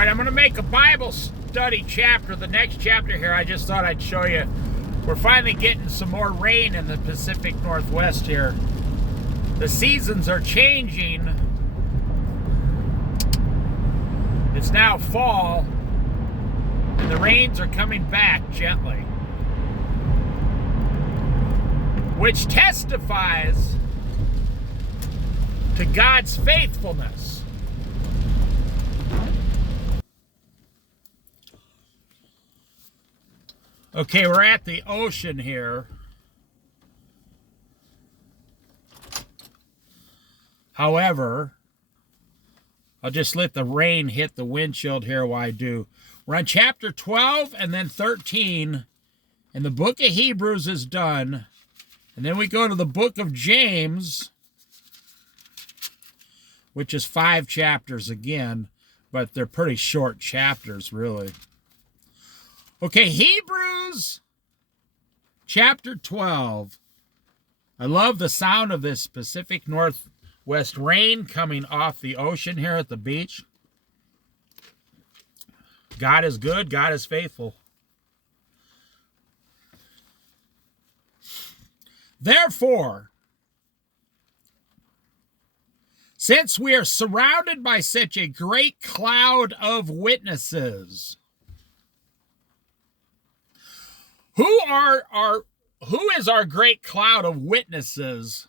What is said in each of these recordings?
right, I'm going to make a Bible study chapter, the next chapter here. I just thought I'd show you. We're finally getting some more rain in the Pacific Northwest here. The seasons are changing. It's now fall, and the rains are coming back gently, which testifies to God's faithfulness. Okay, we're at the ocean here. However, I'll just let the rain hit the windshield here while I do. We're on chapter 12 and then 13, and the book of Hebrews is done. And then we go to the book of James, which is 5 chapters again, but they're pretty short chapters, really. Okay, Hebrews chapter 12. I love the sound of this Pacific Northwest rain coming off the ocean here at the beach. God is good. God is faithful. Therefore, since we are surrounded by such a great cloud of witnesses, who is our great cloud of witnesses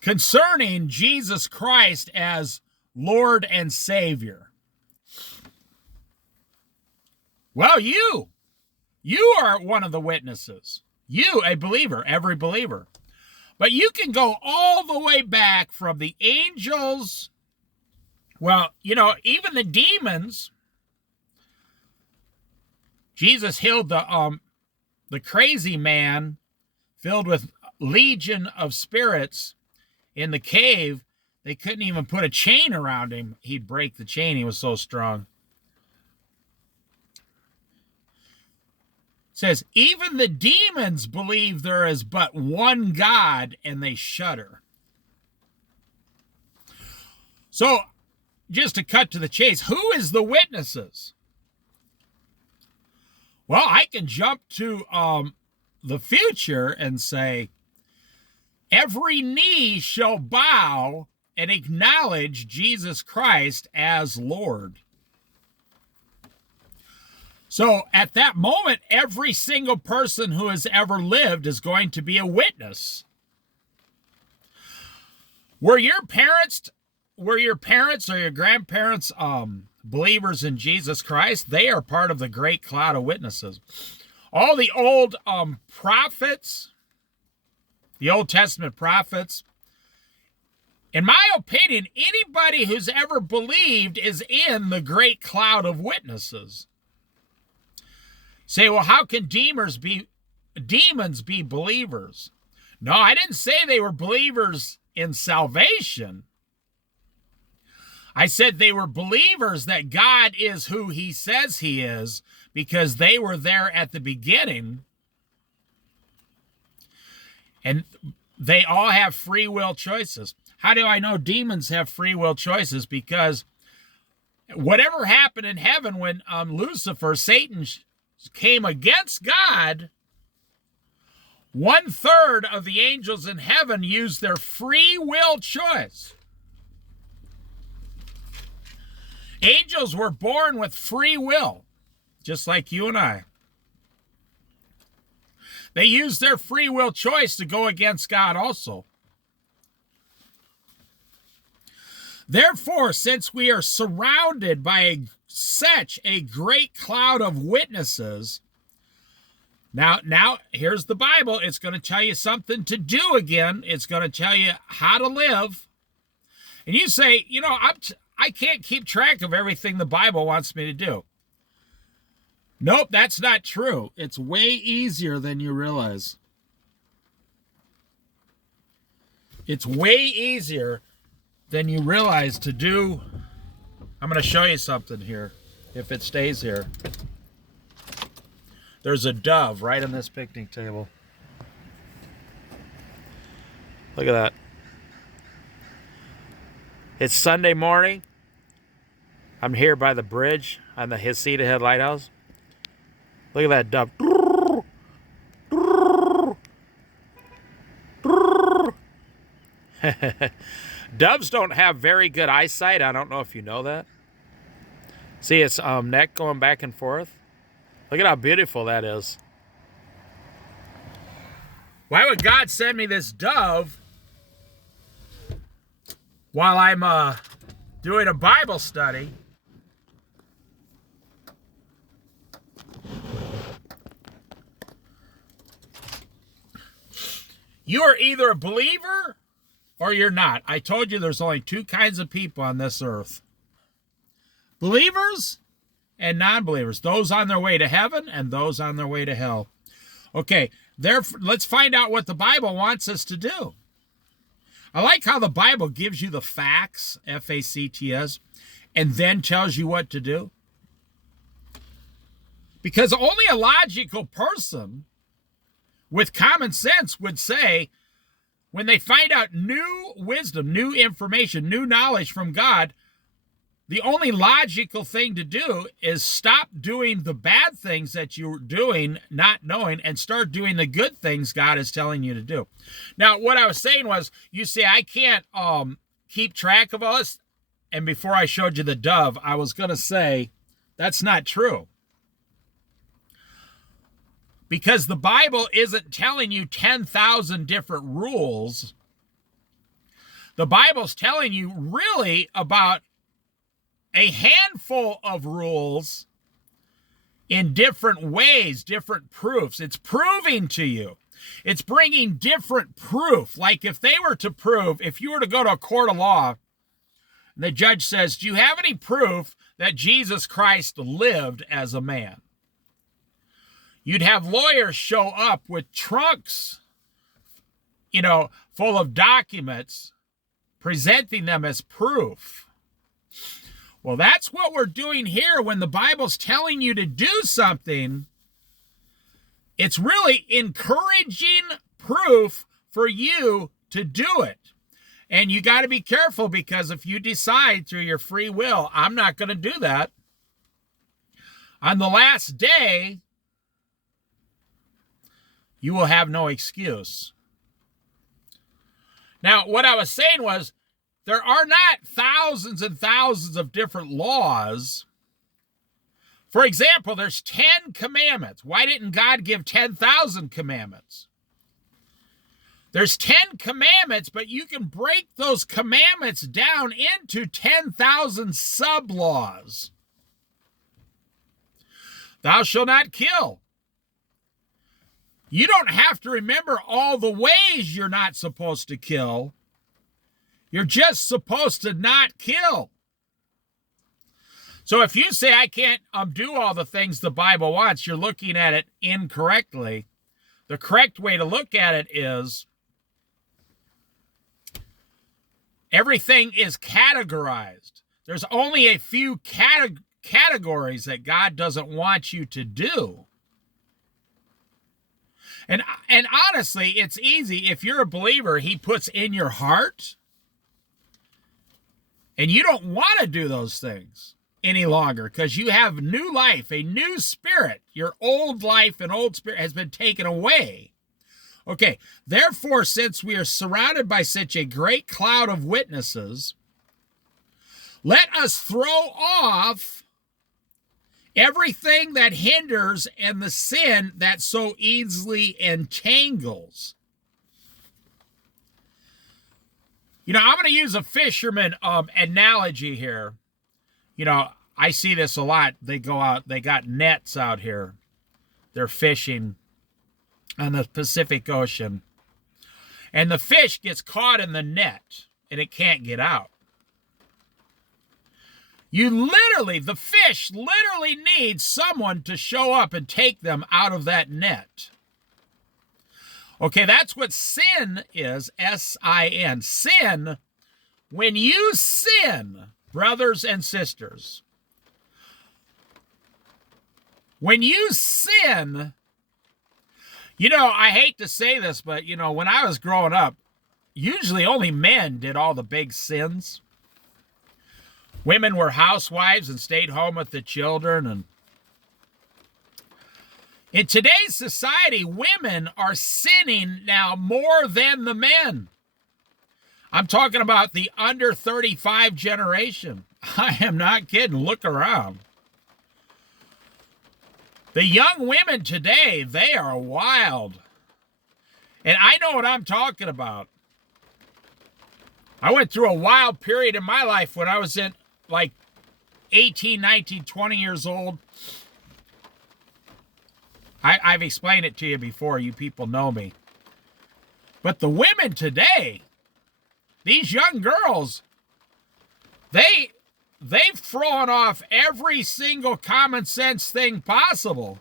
concerning Jesus Christ as Lord and Savior? Well, you are one of the witnesses. You, a believer, every believer. But you can go all the way back from the angels. Well, even the demons. Jesus healed the crazy man filled with legion of spirits in the cave. They couldn't even put a chain around him. He'd break the chain. He was so strong. It says, even the demons believe there is but one God, and they shudder. So, just to cut to the chase, who is the witnesses? Well, I can jump to the future and say, every knee shall bow and acknowledge Jesus Christ as Lord. So at that moment, every single person who has ever lived is going to be a witness. Were your parents or your grandparents believers in Jesus Christ? They are part of the great cloud of witnesses. All the old prophets, the Old Testament prophets, in my opinion, anybody who's ever believed is in the great cloud of witnesses. Say, well, how can demons be believers? No, I didn't say they were believers in salvation. I said they were believers that God is who he says he is because they were there at the beginning. And they all have free will choices. How do I know demons have free will choices? Because whatever happened in heaven when Lucifer, Satan, came against God, 1/3 of the angels in heaven used their free will choice. Angels were born with free will, just like you and I. They used their free will choice to go against God also. Therefore, since we are surrounded by such a great cloud of witnesses, now here's the Bible. It's going to tell you something to do again. It's going to tell you how to live. And you say, I can't keep track of everything the Bible wants me to do. Nope, that's not true. It's way easier than you realize. It's way easier than you realize to do. I'm going to show you something here, if it stays here. There's a dove right on this picnic table. Look at that. It's Sunday morning. I'm here by the bridge on the Heceta Head Lighthouse. Look at that dove. Doves don't have very good eyesight. I don't know if you know that. See its neck going back and forth? Look at how beautiful that is. Why would God send me this dove while I'm doing a Bible study? You are either a believer or you're not. I told you there's only two kinds of people on this earth. Believers and non-believers. Those on their way to heaven and those on their way to hell. Okay, let's find out what the Bible wants us to do. I like how the Bible gives you the facts, F-A-C-T-S, and then tells you what to do. Because only a logical person with common sense would say, when they find out new wisdom, new information, new knowledge from God, the only logical thing to do is stop doing the bad things that you're doing, not knowing, and start doing the good things God is telling you to do. Now, what I was saying was, you say, I can't keep track of us. And before I showed you the dove, I was going to say, that's not true. Because the Bible isn't telling you 10,000 different rules. The Bible's telling you really about a handful of rules in different ways, different proofs. It's proving to you. It's bringing different proof. Like if they were to prove, if you were to go to a court of law, and the judge says, do you have any proof that Jesus Christ lived as a man? You'd have lawyers show up with trunks, full of documents, presenting them as proof. Well, that's what we're doing here when the Bible's telling you to do something. It's really encouraging proof for you to do it. And you got to be careful, because if you decide through your free will, I'm not going to do that, on the last day, you will have no excuse. Now, what I was saying was, there are not thousands and thousands of different laws. For example, there's 10 commandments. Why didn't God give 10,000 commandments? There's 10 commandments, but you can break those commandments down into 10,000 sub-laws. Thou shalt not kill. You don't have to remember all the ways you're not supposed to kill. You're just supposed to not kill. So if you say, I can't do all the things the Bible wants, you're looking at it incorrectly. The correct way to look at it is, everything is categorized. There's only a few categories that God doesn't want you to do. And honestly, it's easy. If you're a believer, he puts in your heart, and you don't want to do those things any longer because you have new life, a new spirit. Your old life and old spirit has been taken away. Okay, therefore, since we are surrounded by such a great cloud of witnesses, let us throw off everything that hinders and the sin that so easily entangles. I'm going to use a fisherman analogy here. I see this a lot. They go out, they got nets out here. They're fishing on the Pacific Ocean. And the fish gets caught in the net, and it can't get out. The fish literally needs someone to show up and take them out of that net. Okay, that's what sin is, S-I-N. Sin, when you sin, brothers and sisters, when you sin, I hate to say this, but, when I was growing up, usually only men did all the big sins. Women were housewives and stayed home with the children. And in today's society, women are sinning now more than the men. I'm talking about the under 35 generation. I am not kidding. Look around. The young women today, they are wild. And I know what I'm talking about. I went through a wild period in my life when I was in like 18, 19, 20 years old. I've explained it to you before. You people know me. But the women today, these young girls, they've thrown off every single common sense thing possible.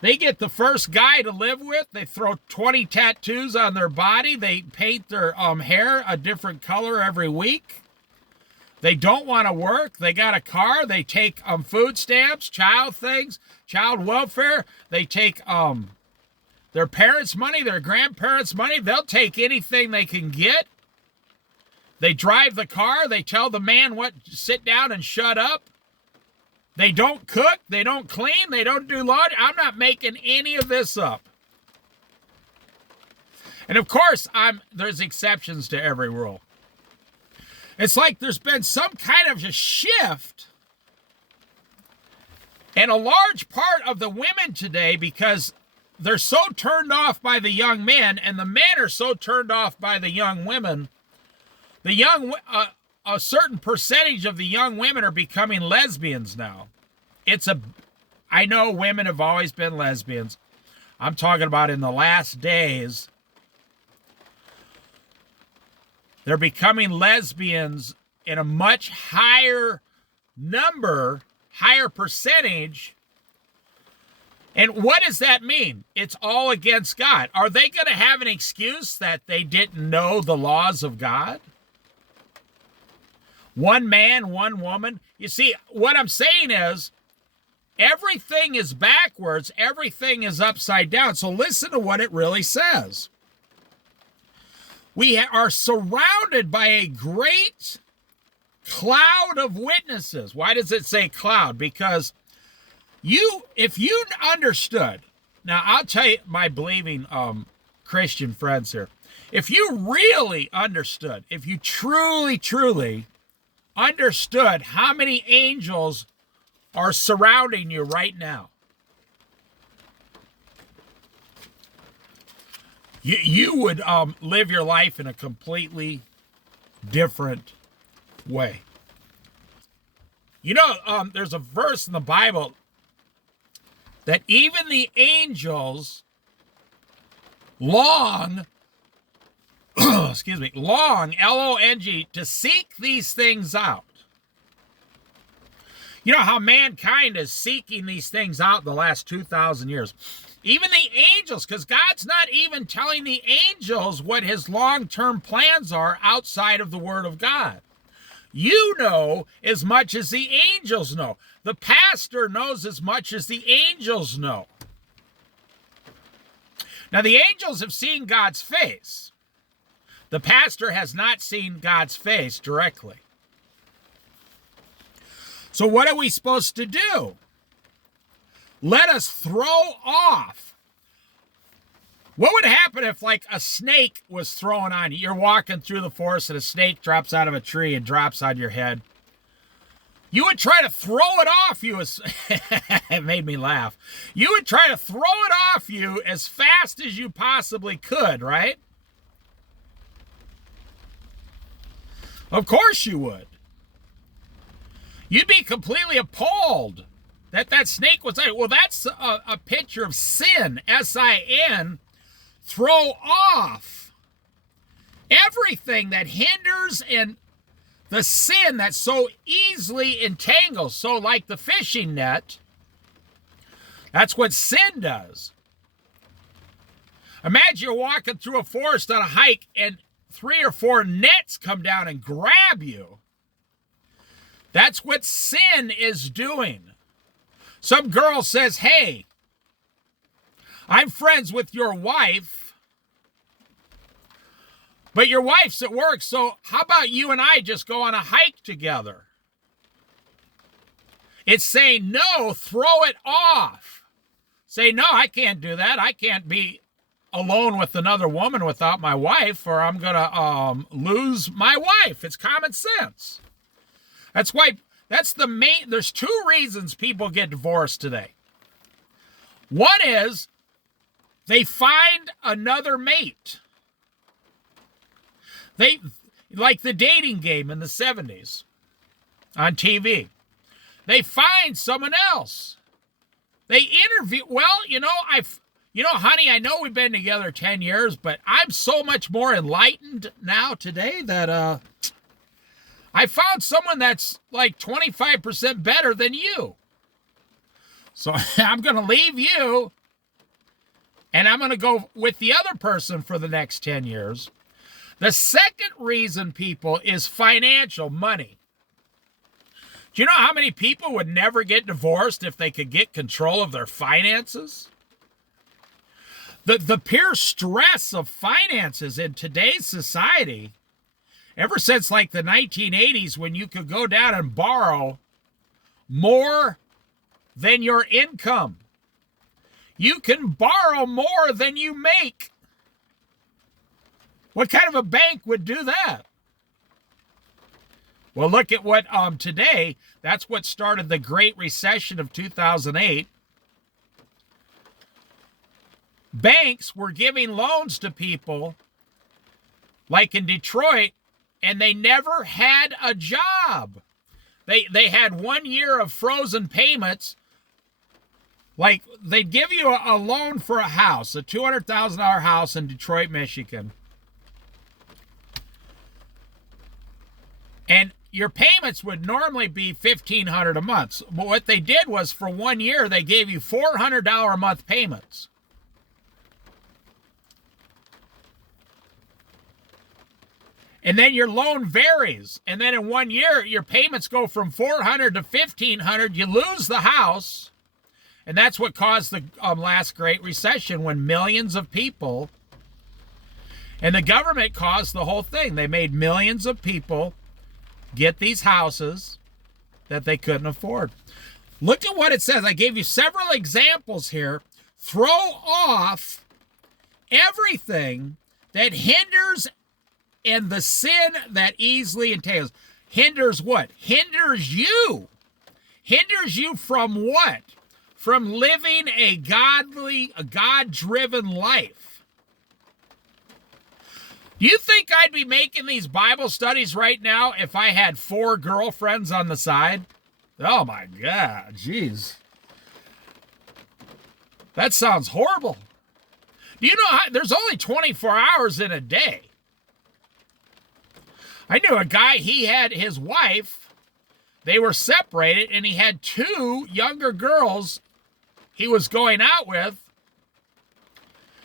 They get the first guy to live with. They throw 20 tattoos on their body. They paint their hair a different color every week. They don't want to work. They got a car. They take food stamps, child things, child welfare. They take their parents' money, their grandparents' money. They'll take anything they can get. They drive the car. They tell the man what, sit down and shut up. They don't cook. They don't clean. They don't do laundry. I'm not making any of this up. And of course, there's exceptions to every rule. It's like there's been some kind of a shift. And a large part of the women today, because they're so turned off by the young men, and the men are so turned off by the young women, a certain percentage of the young women are becoming lesbians now. I know women have always been lesbians. I'm talking about in the last days. They're becoming lesbians in a much higher number, higher percentage. And what does that mean? It's all against God. Are they going to have an excuse that they didn't know the laws of God? One man, one woman. You see, what I'm saying is, everything is backwards. Everything is upside down. So listen to what it really says. We are surrounded by a great cloud of witnesses. Why does it say cloud? Because if you understood, now I'll tell you, my believing Christian friends here, if you really understood, if you truly, truly understood how many angels are surrounding you right now, you would live your life in a completely different way. You know, there's a verse in the Bible that even the angels long, long, L-O-N-G, to seek these things out. You know how mankind is seeking these things out the last 2,000 years. Even the angels, because God's not even telling the angels what his long-term plans are outside of the Word of God. You know as much as the angels know. The pastor knows as much as the angels know. Now, the angels have seen God's face. The pastor has not seen God's face directly. So what are we supposed to do? Let us throw off. What would happen if, like, a snake was thrown on you? You're walking through the forest and a snake drops out of a tree and drops on your head. You would try to throw it off you as it made me laugh. You would try to throw it off you as fast as you possibly could, right? Of course you would. You'd be completely appalled that snake was there. Well, that's a picture of sin, S-I-N. Throw off everything that hinders and the sin that so easily entangles. So like the fishing net, that's what sin does. Imagine you're walking through a forest on a hike and 3 or 4 nets come down and grab you. That's what sin is doing. Some girl says, hey, I'm friends with your wife, but your wife's at work, so how about you and I just go on a hike together? It's saying, no, throw it off. Say, no, I can't do that. I can't be alone with another woman without my wife, or I'm going to lose my wife. It's common sense. That's why, that's the main, there's two reasons people get divorced today. One is they find another mate. They, like the dating game in the 70s on TV. They find someone else. They interview, well, honey, I know we've been together 10 years, but I'm so much more enlightened now today that I found someone that's like 25% better than you. So I'm going to leave you, and I'm going to go with the other person for the next 10 years. The second reason, people, is financial, money. Do you know how many people would never get divorced if they could get control of their finances? The pure stress of finances in today's society, ever since like the 1980s when you could go down and borrow more than your income. You can borrow more than you make. What kind of a bank would do that? Well, look at what today, that's what started the Great Recession of 2008. Banks were giving loans to people, like in Detroit, and they never had a job. They had 1 year of frozen payments. Like, they'd give you a loan for a house, a $200,000 house in Detroit, Michigan. And your payments would normally be $1,500 a month. But what they did was, for 1 year, they gave you $400 a month payments. And then your loan varies. And then in 1 year, your payments go from $400 to $1,500. You lose the house. And that's what caused the last Great Recession, when millions of people, and the government caused the whole thing. They made millions of people get these houses that they couldn't afford. Look at what it says. I gave you several examples here. Throw off everything that hinders and the sin that easily entails. Hinders what? Hinders you. Hinders you from what? From living a godly, a God-driven life. Do you think I'd be making these Bible studies right now if I had 4 girlfriends on the side? Oh my God, jeez. That sounds horrible. Do you know how, there's only 24 hours in a day. I knew a guy, he had his wife, they were separated, and he had 2 younger girls he was going out with.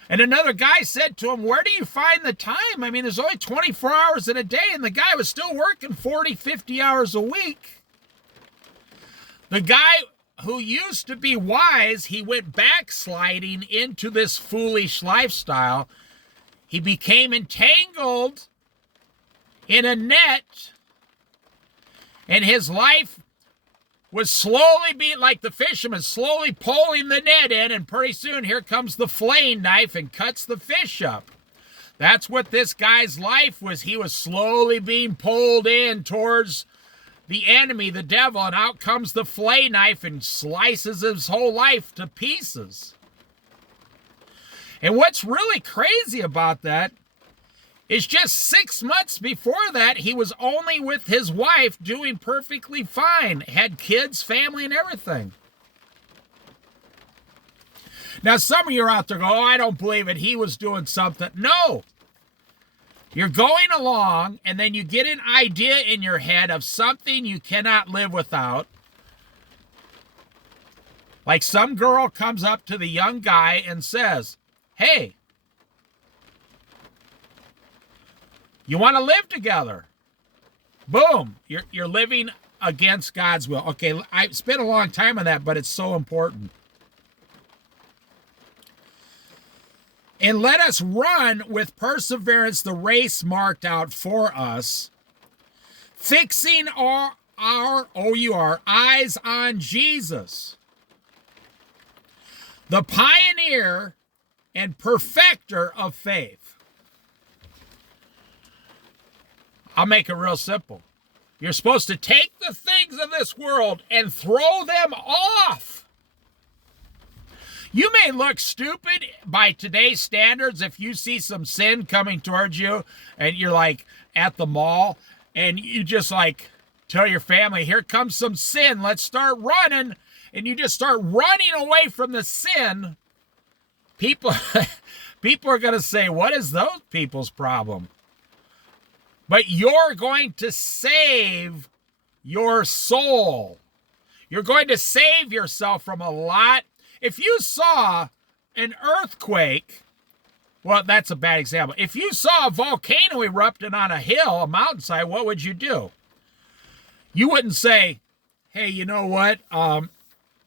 And another guy said to him, where do you find the time? I mean, there's only 24 hours in a day, and the guy was still working 40, 50 hours a week. The guy who used to be wise, he went backsliding into this foolish lifestyle. He became entangled in a net, and his life was slowly being like the fisherman, slowly pulling the net in, and pretty soon here comes the flaying knife and cuts the fish up. That's what this guy's life was. He was slowly being pulled in towards the enemy, the devil, and out comes the flay knife and slices his whole life to pieces. And what's really crazy about that is just 6 months before that, he was only with his wife, doing perfectly fine, had kids, family, and everything. Now, some of you are out there going, oh, I don't believe it. He was doing something. No. You're going along, and then you get an idea in your head of something you cannot live without. Like some girl comes up to the young guy and says, hey, you want to live together? Boom. You're living against God's will. Okay, I spent a long time on that, but it's so important. And let us run with perseverance the race marked out for us, fixing our our O-U-R, eyes on Jesus, the pioneer and perfecter of faith. I'll make it real simple. You're supposed to take the things of this world and throw them off. You may look stupid by today's standards if you see some sin coming towards you and you're like at the mall and you just like tell your family, here comes some sin, let's start running. And you just start running away from the sin. People are going to say, what is those people's problem? But you're going to save your soul. You're going to save yourself from a lot. If you saw an earthquake, well, that's a bad example. If you saw a volcano erupting on a hill, a mountainside, what would you do? You wouldn't say, hey, you know what?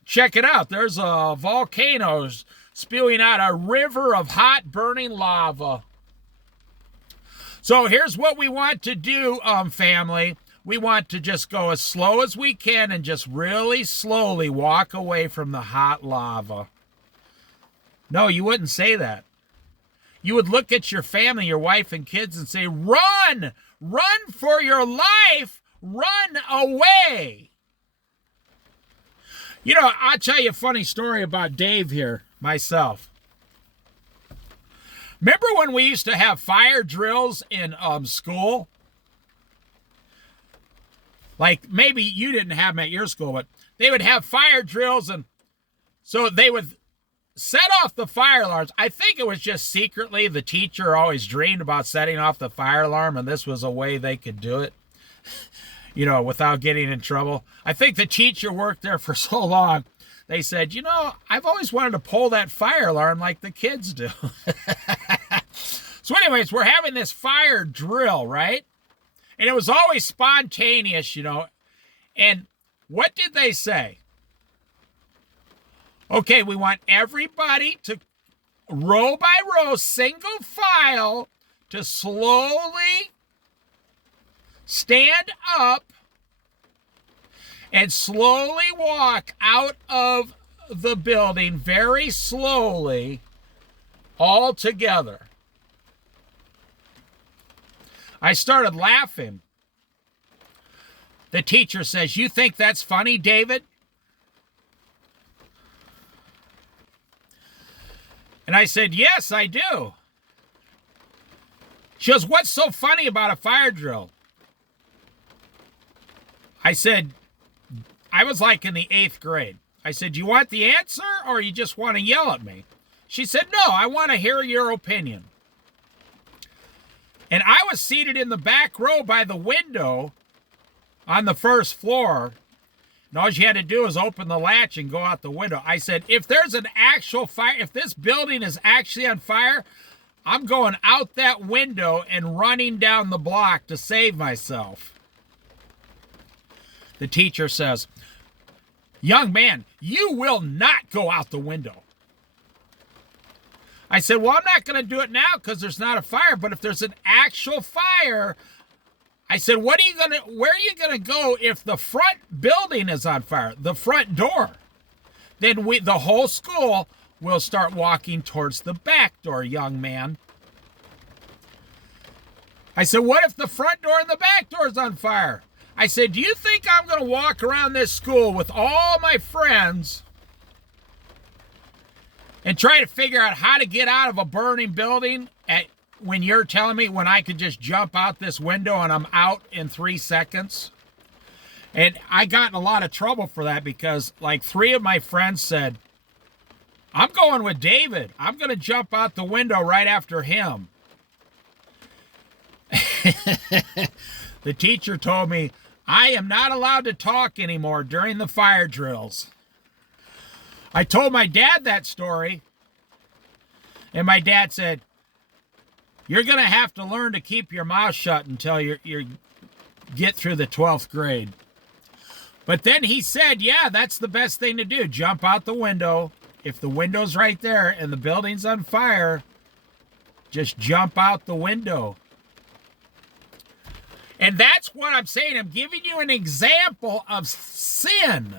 Check it out. There's a volcano spewing out a river of hot burning lava. So here's what we want to do, family. We want to just go as slow as we can and just really slowly walk away from the hot lava. No, you wouldn't say that. You would look at your family, your wife and kids and say, run! Run for your life! Run away! You know, I'll tell you a funny story about Dave here, myself. Remember when we used to have fire drills in school? Like, maybe you didn't have them at your school, but they would have fire drills, and so they would set off the fire alarms. I think it was just secretly the teacher always dreamed about setting off the fire alarm, and this was a way they could do it, you know, without getting in trouble. I think the teacher worked there for so long, they said, you know, I've always wanted to pull that fire alarm like the kids do. So anyways, we're having this fire drill, right? And it was always spontaneous, you know. And what did they say? Okay, we want everybody to, row by row, single file, to slowly stand up and slowly walk out of the building very slowly, all together. I started laughing. The teacher says, you think that's funny, David? And I said, yes, I do. She goes, what's so funny about a fire drill? I said, I was like in the 8th grade. I said, you want the answer or you just want to yell at me? She said, no, I want to hear your opinion. And I was seated in the back row by the window on the 1st floor. And all you had to do was open the latch and go out the window. I said, if there's an actual fire, if this building is actually on fire, I'm going out that window and running down the block to save myself. The teacher says, young man, you will not go out the window. I said, well, I'm not going to do it now because there's not a fire. But if there's an actual fire, I said, where are you going to go if the front building is on fire, the front door? Then the whole school will start walking towards the back door, young man. I said, what if the front door and the back door is on fire? I said, do you think I'm going to walk around this school with all my friends and try to figure out how to get out of a burning building when you're telling me when I could just jump out this window and I'm out in 3 seconds? And I got in a lot of trouble for that because like 3 of my friends said, I'm going with David. I'm going to jump out the window right after him. The teacher told me I am not allowed to talk anymore during the fire drills. I told my dad that story, and my dad said, you're going to have to learn to keep your mouth shut until you get through the 12th grade. But then he said, yeah, that's the best thing to do. Jump out the window. If the window's right there and the building's on fire, just jump out the window. And that's what I'm saying. I'm giving you an example of sin.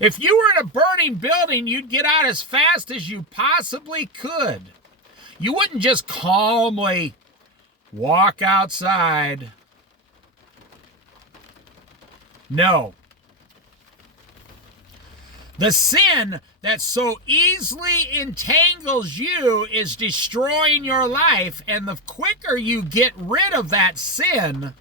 If you were in a burning building, you'd get out as fast as you possibly could. You wouldn't just calmly walk outside. No. The sin that so easily entangles you is destroying your life, and the quicker you get rid of that sin,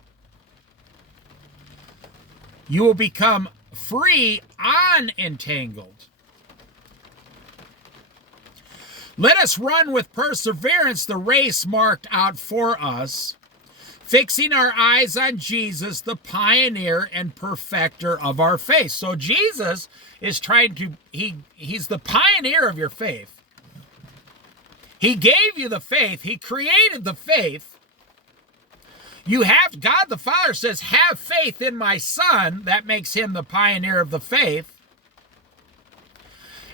you will become free, unentangled. Let us run with perseverance the race marked out for us, fixing our eyes on Jesus, the pioneer and perfecter of our faith. So Jesus is trying to, he's the pioneer of your faith. He gave you the faith. He created the faith. You have, God the Father says, have faith in my Son. That makes him the pioneer of the faith.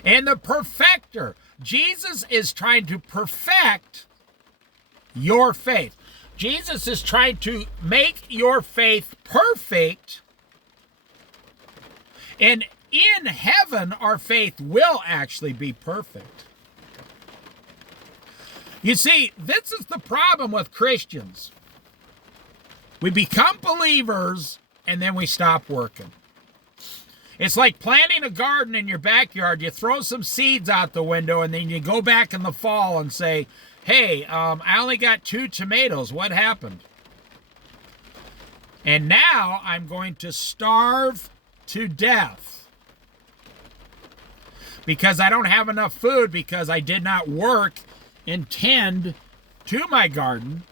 And the perfecter. Jesus is trying to perfect your faith. Jesus is trying to make your faith perfect. And in heaven, our faith will actually be perfect. You see, this is the problem with Christians. We become believers, and then we stop working. It's like planting a garden in your backyard. You throw some seeds out the window, and then you go back in the fall and say, hey, I only got 2 tomatoes. What happened? And now I'm going to starve to death because I don't have enough food because I did not work and tend to my garden.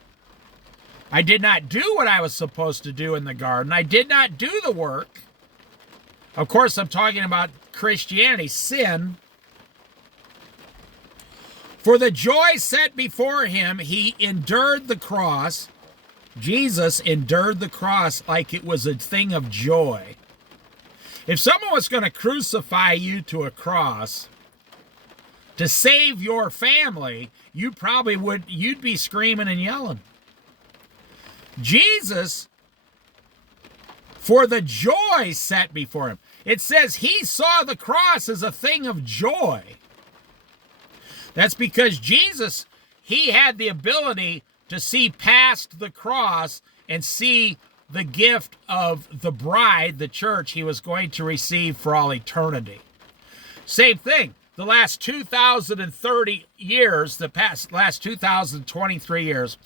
I did not do what I was supposed to do in the garden. I did not do the work. Of course, I'm talking about Christianity, sin. For the joy set before him, he endured the cross. Jesus endured the cross like it was a thing of joy. If someone was going to crucify you to a cross to save your family, you'd be screaming and yelling. Jesus, for the joy set before him. It says he saw the cross as a thing of joy. That's because Jesus, he had the ability to see past the cross and see the gift of the bride, the church, he was going to receive for all eternity. Same thing. The last 2,030 years, last 2,023 years,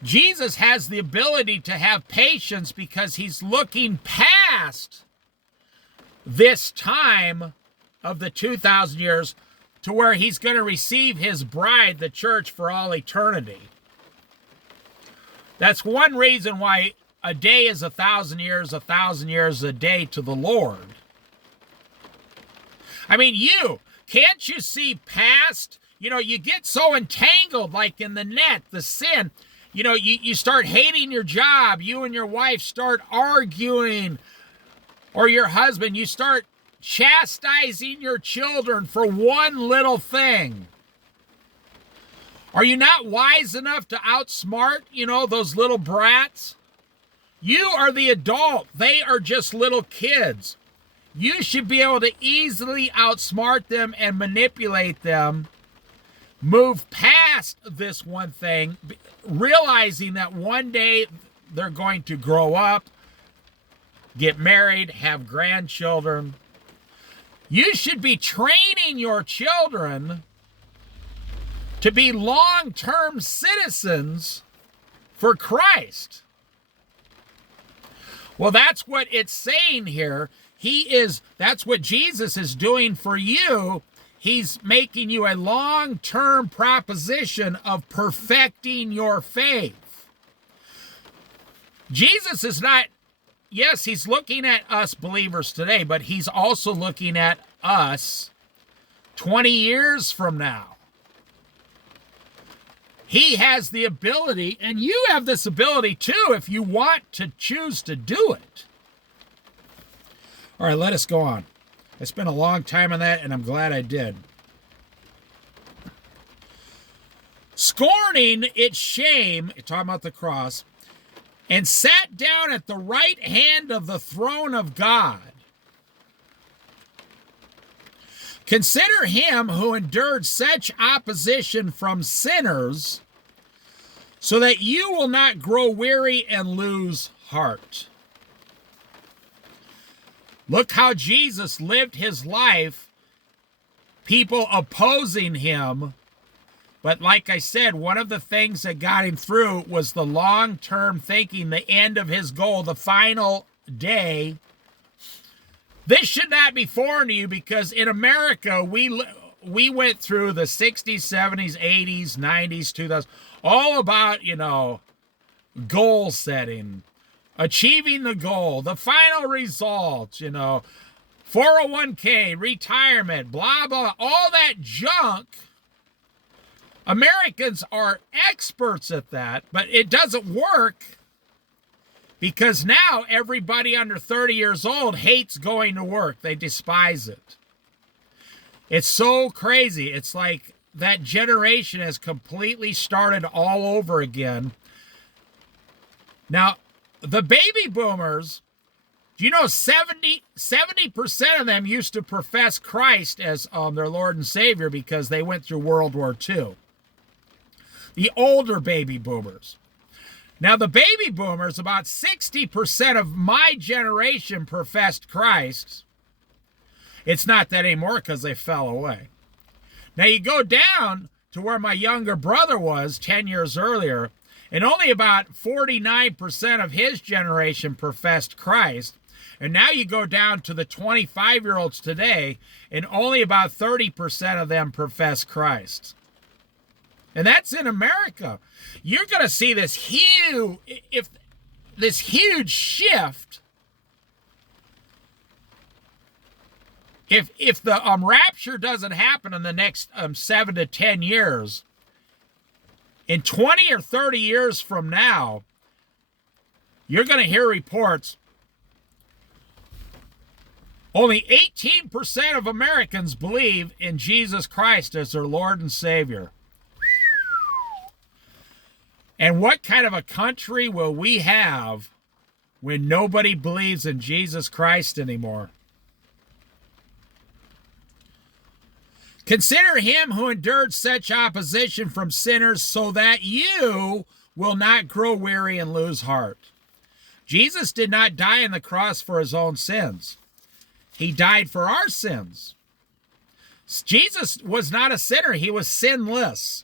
Jesus has the ability to have patience because he's looking past this time of the 2,000 years to where he's going to receive his bride, the church, for all eternity. That's one reason why a day is 1,000 years, 1,000 years a day to the Lord. I mean, can't you see past? You get so entangled like in the net, the sin. You start hating your job. You and your wife start arguing. Or your husband, you start chastising your children for one little thing. Are you not wise enough to outsmart, those little brats? You are the adult. They are just little kids. You should be able to easily outsmart them and manipulate them. Move past this one thing, realizing that one day they're going to grow up, get married, have grandchildren. You should be training your children to be long-term citizens for Christ. Well, that's what it's saying here. That's what Jesus is doing for you. He's making you a long-term proposition of perfecting your faith. Jesus is not, yes, he's looking at us believers today, but he's also looking at us 20 years from now. He has the ability, and you have this ability too if you want to choose to do it. All right, let us go on. I spent a long time on that, and I'm glad I did. Scorning its shame, talking about the cross, and sat down at the right hand of the throne of God. Consider him who endured such opposition from sinners, so that you will not grow weary and lose heart. Look how Jesus lived his life, people opposing him. But like I said, one of the things that got him through was the long-term thinking, the end of his goal, the final day. This should not be foreign to you, because in America, we went through the 60s, 70s, 80s, 90s, 2000s, all about, goal setting, achieving the goal, the final results, 401k, retirement, blah, blah, all that junk. Americans are experts at that, but it doesn't work, because now everybody under 30 years old hates going to work. They despise it. It's so crazy. It's like that generation has completely started all over again. Now, the baby boomers, do you know 70% of them used to profess Christ as their Lord and Savior because they went through World War II. The older baby boomers. Now, the baby boomers, about 60% of my generation professed Christ. It's not that anymore because they fell away. Now, you go down to where my younger brother was 10 years earlier, and only about 49% of his generation professed Christ. And now you go down to the 25-year-olds today, and only about 30% of them profess Christ. And that's in America. You're going to see this huge shift. If the rapture doesn't happen in the next 7 to 10 years, in 20 or 30 years from now, you're going to hear reports. Only 18% of Americans believe in Jesus Christ as their Lord and Savior. And what kind of a country will we have when nobody believes in Jesus Christ anymore? Consider him who endured such opposition from sinners, so that you will not grow weary and lose heart. Jesus did not die on the cross for his own sins. He died for our sins. Jesus was not a sinner. He was sinless.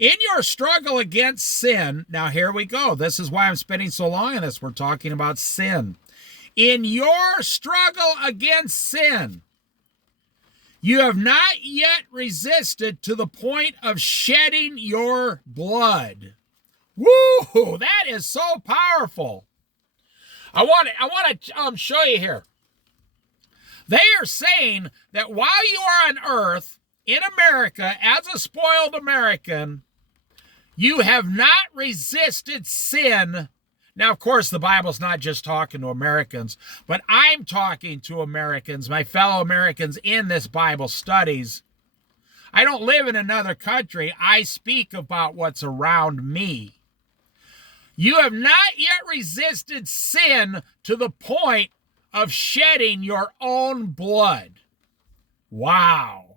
In your struggle against sin, now here we go. This is why I'm spending so long on this. We're talking about sin. In your struggle against sin, you have not yet resisted to the point of shedding your blood. Woo! That is so powerful. I want to show you here. They are saying that while you are on earth, in America, as a spoiled American, you have not resisted sin. Now, of course, the Bible's not just talking to Americans, but I'm talking to Americans, my fellow Americans in this Bible studies. I don't live in another country. I speak about what's around me. You have not yet resisted sin to the point of shedding your own blood. Wow.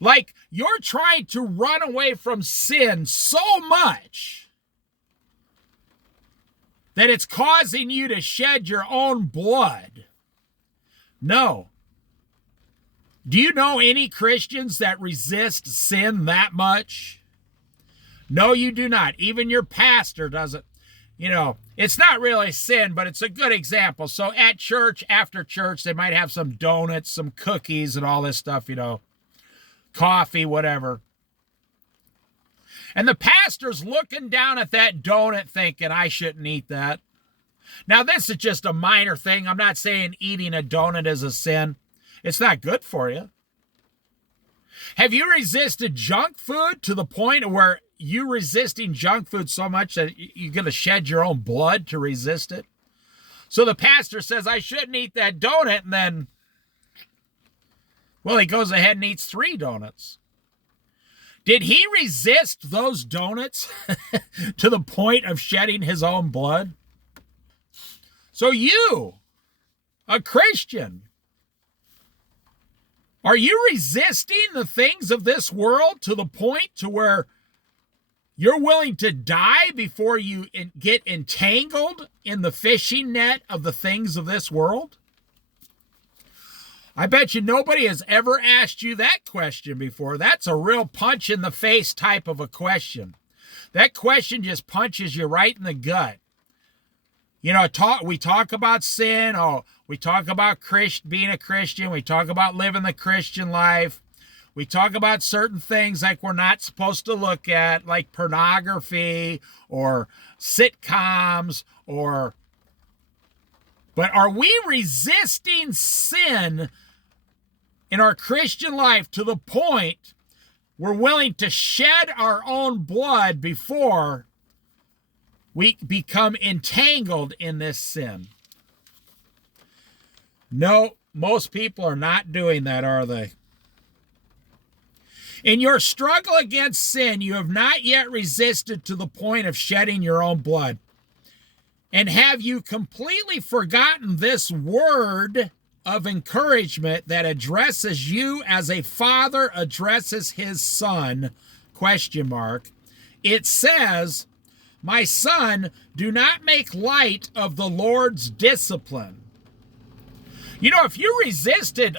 Like you're trying to run away from sin so much that it's causing you to shed your own blood. No. Do you know any Christians that resist sin that much? No, you do not. Even your pastor doesn't. It's not really sin, but it's a good example. So at church, after church, they might have some donuts, some cookies, and all this stuff, coffee, whatever. And the pastor's looking down at that donut thinking, I shouldn't eat that. Now, this is just a minor thing. I'm not saying eating a donut is a sin. It's not good for you. Have you resisted junk food to the point where you're resisting junk food so much that you're going to shed your own blood to resist it? So the pastor says, I shouldn't eat that donut, and then, well, he goes ahead and eats 3 donuts. Did he resist those donuts to the point of shedding his own blood? So you, a Christian, are you resisting the things of this world to the point to where you're willing to die before you get entangled in the fishing net of the things of this world? I bet you nobody has ever asked you that question before. That's a real punch in the face type of a question. That question just punches you right in the gut. You know, we talk about sin. We talk about being a Christian. We talk about living the Christian life. We talk about certain things like we're not supposed to look at, like pornography or sitcoms but are we resisting sin in our Christian life to the point we're willing to shed our own blood before we become entangled in this sin? No, most people are not doing that, are they? In your struggle against sin, you have not yet resisted to the point of shedding your own blood. And have you completely forgotten this word of encouragement that addresses you as a father addresses his son? ? It says, "My son, do not make light of the Lord's discipline." You know, if you resisted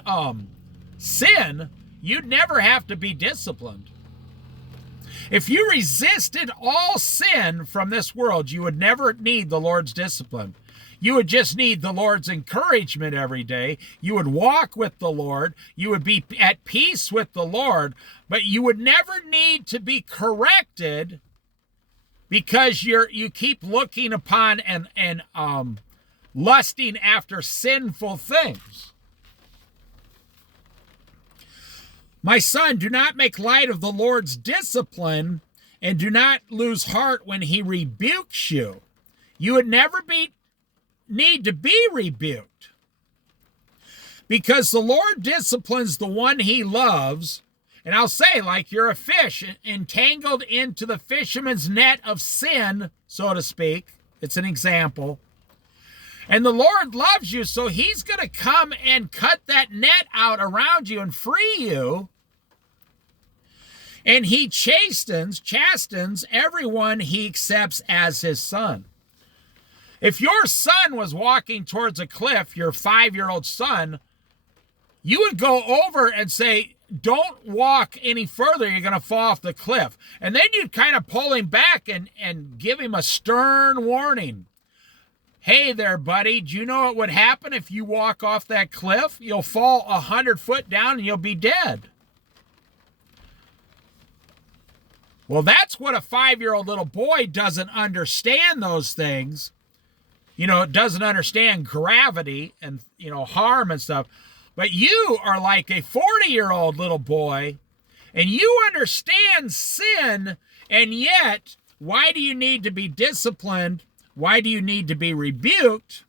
sin, you'd never have to be disciplined. If you resisted all sin from this world, you would never need the Lord's discipline. You would just need the Lord's encouragement every day. You would walk with the Lord. You would be at peace with the Lord, but you would never need to be corrected because you keep looking upon and lusting after sinful things. My son, do not make light of the Lord's discipline and do not lose heart when he rebukes you. You would never need to be rebuked because the Lord disciplines the one he loves. And I'll say, like you're a fish entangled into the fisherman's net of sin, so to speak. It's an example. And the Lord loves you, so he's going to come and cut that net out around you and free you. And he chastens everyone he accepts as his son. If your son was walking towards a cliff, your 5-year-old son, you would go over and say, "Don't walk any further, you're going to fall off the cliff." And then you'd kind of pull him back and give him a stern warning. "Hey there, buddy, do you know what would happen if you walk off that cliff? You'll fall 100 foot down and you'll be dead." Well, that's what a 5-year-old little boy doesn't understand those things. You know, it doesn't understand gravity and, harm and stuff. But you are like a 40-year-old little boy, and you understand sin, and yet, why do you need to be disciplined? Why do you need to be rebuked?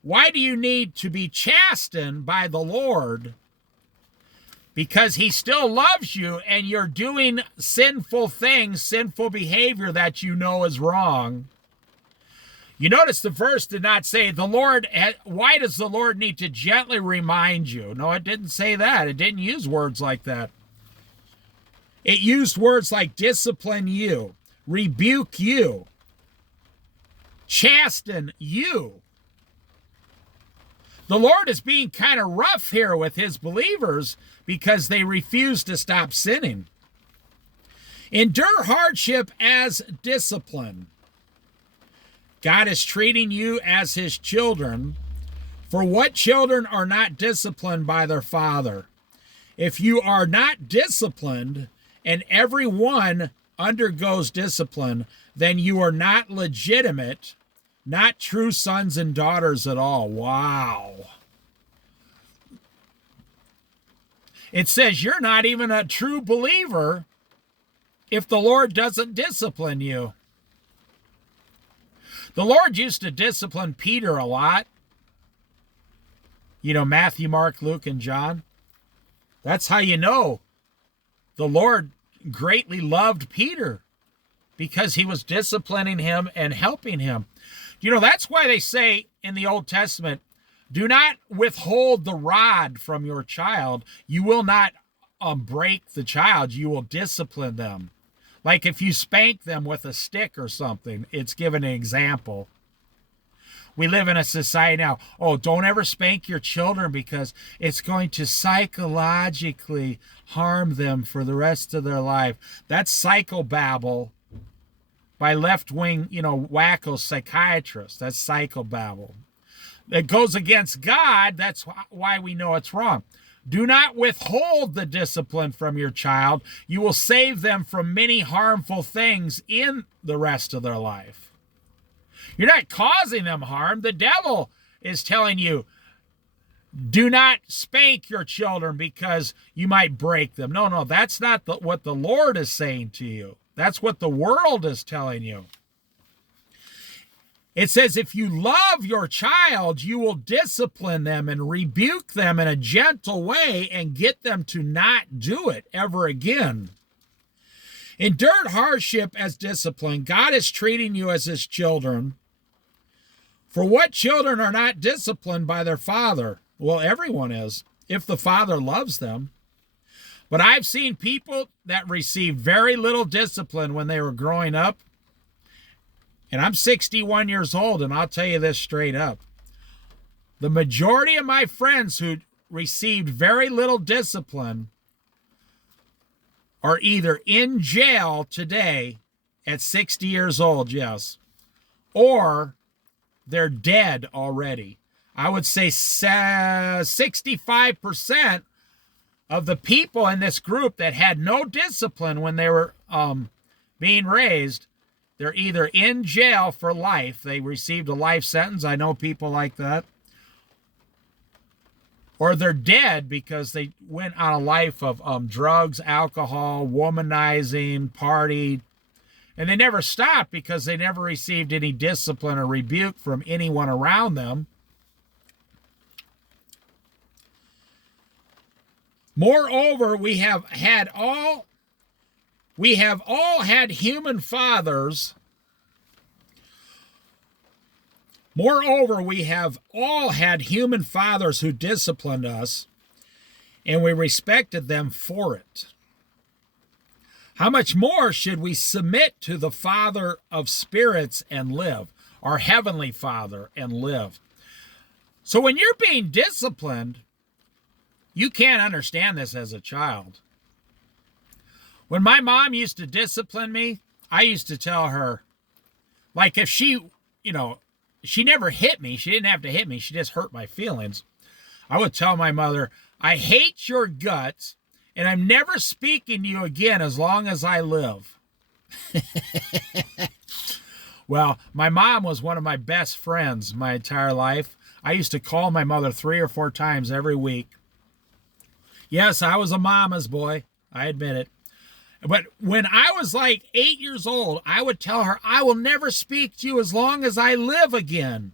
Why do you need to be chastened by the Lord? Because he still loves you, and you're doing sinful things, sinful behavior that you know is wrong. You notice the verse did not say, why does the Lord need to gently remind you? No, it didn't say that. It didn't use words like that. It used words like discipline you, rebuke you, chasten you. The Lord is being kind of rough here with his believers because they refuse to stop sinning. Endure hardship as discipline. God is treating you as his children. For what children are not disciplined by their father? If you are not disciplined, and everyone undergoes discipline, then you are not legitimate, not true sons and daughters at all. Wow. It says you're not even a true believer if the Lord doesn't discipline you. The Lord used to discipline Peter a lot. Matthew, Mark, Luke, and John. That's how you know the Lord greatly loved Peter because he was disciplining him and helping him. You know, that's why they say in the Old Testament, do not withhold the rod from your child. You will not break the child. You will discipline them. Like if you spank them with a stick or something, it's given an example. We live in a society now, oh, don't ever spank your children because it's going to psychologically harm them for the rest of their life. That's psychobabble by left-wing, wacko psychiatrists. That's psychobabble. It goes against God. That's why we know it's wrong. Do not withhold the discipline from your child. You will save them from many harmful things in the rest of their life. You're not causing them harm. The devil is telling you, do not spank your children because you might break them. No, that's not what the Lord is saying to you. That's what the world is telling you. It says, if you love your child, you will discipline them and rebuke them in a gentle way and get them to not do it ever again. Endure hardship as discipline. God is treating you as his children. For what children are not disciplined by their father? Well, everyone is, if the father loves them. But I've seen people that received very little discipline when they were growing up. And I'm 61 years old, and I'll tell you this straight up. The majority of my friends who received very little discipline are either in jail today at 60 years old, yes, or they're dead already. I would say 65% of the people in this group that had no discipline when they were being raised, they're either in jail for life. They received a life sentence. I know people like that. Or they're dead because they went on a life of drugs, alcohol, womanizing, partied. And they never stopped because they never received any discipline or rebuke from anyone around them. Moreover, we have all had human fathers. Moreover, we have all had human fathers who disciplined us, and we respected them for it. How much more should we submit to the Father of spirits and live, our Heavenly Father, and live? So when you're being disciplined, you can't understand this as a child. When my mom used to discipline me, I used to tell her, like if she never hit me. She didn't have to hit me. She just hurt my feelings. I would tell my mother, I hate your guts, and I'm never speaking to you again as long as I live. Well, my mom was one of my best friends my entire life. I used to call my mother 3 or 4 times every week. Yes, I was a mama's boy. I admit it. But when I was like 8 years old, I would tell her, I will never speak to you as long as I live again.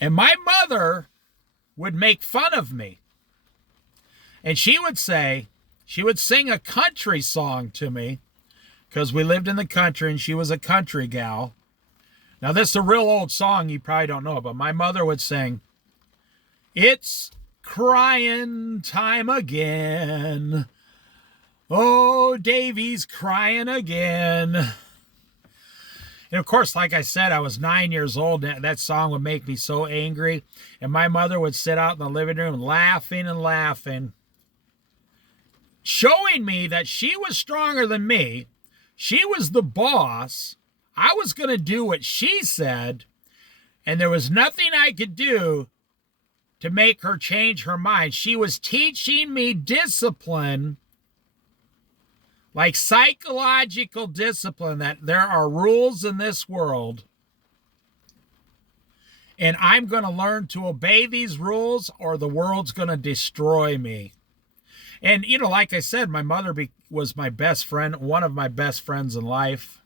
And my mother would make fun of me. And she would sing a country song to me, because we lived in the country and she was a country gal. Now, this is a real old song. You probably don't know it, but my mother would sing, it's crying time again. Oh, Davy's crying again. And of course, like I said, I was 9 years old. That song would make me so angry. And my mother would sit out in the living room laughing and laughing, showing me that she was stronger than me. She was the boss. I was going to do what she said. And there was nothing I could do to make her change her mind. She was teaching me discipline, like psychological discipline, that there are rules in this world, and I'm going to learn to obey these rules or the world's going to destroy me. And, like I said, my mother was my best friend, one of my best friends in life.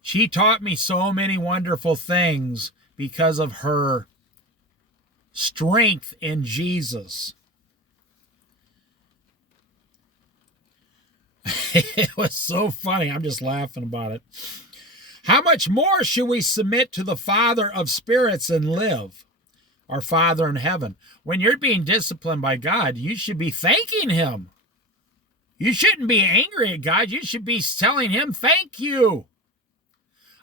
She taught me so many wonderful things because of her strength in Jesus. It was so funny. I'm just laughing about it. How much more should we submit to the Father of spirits and live? Our Father in heaven. When you're being disciplined by God, you should be thanking him. You shouldn't be angry at God. You should be telling him, thank you.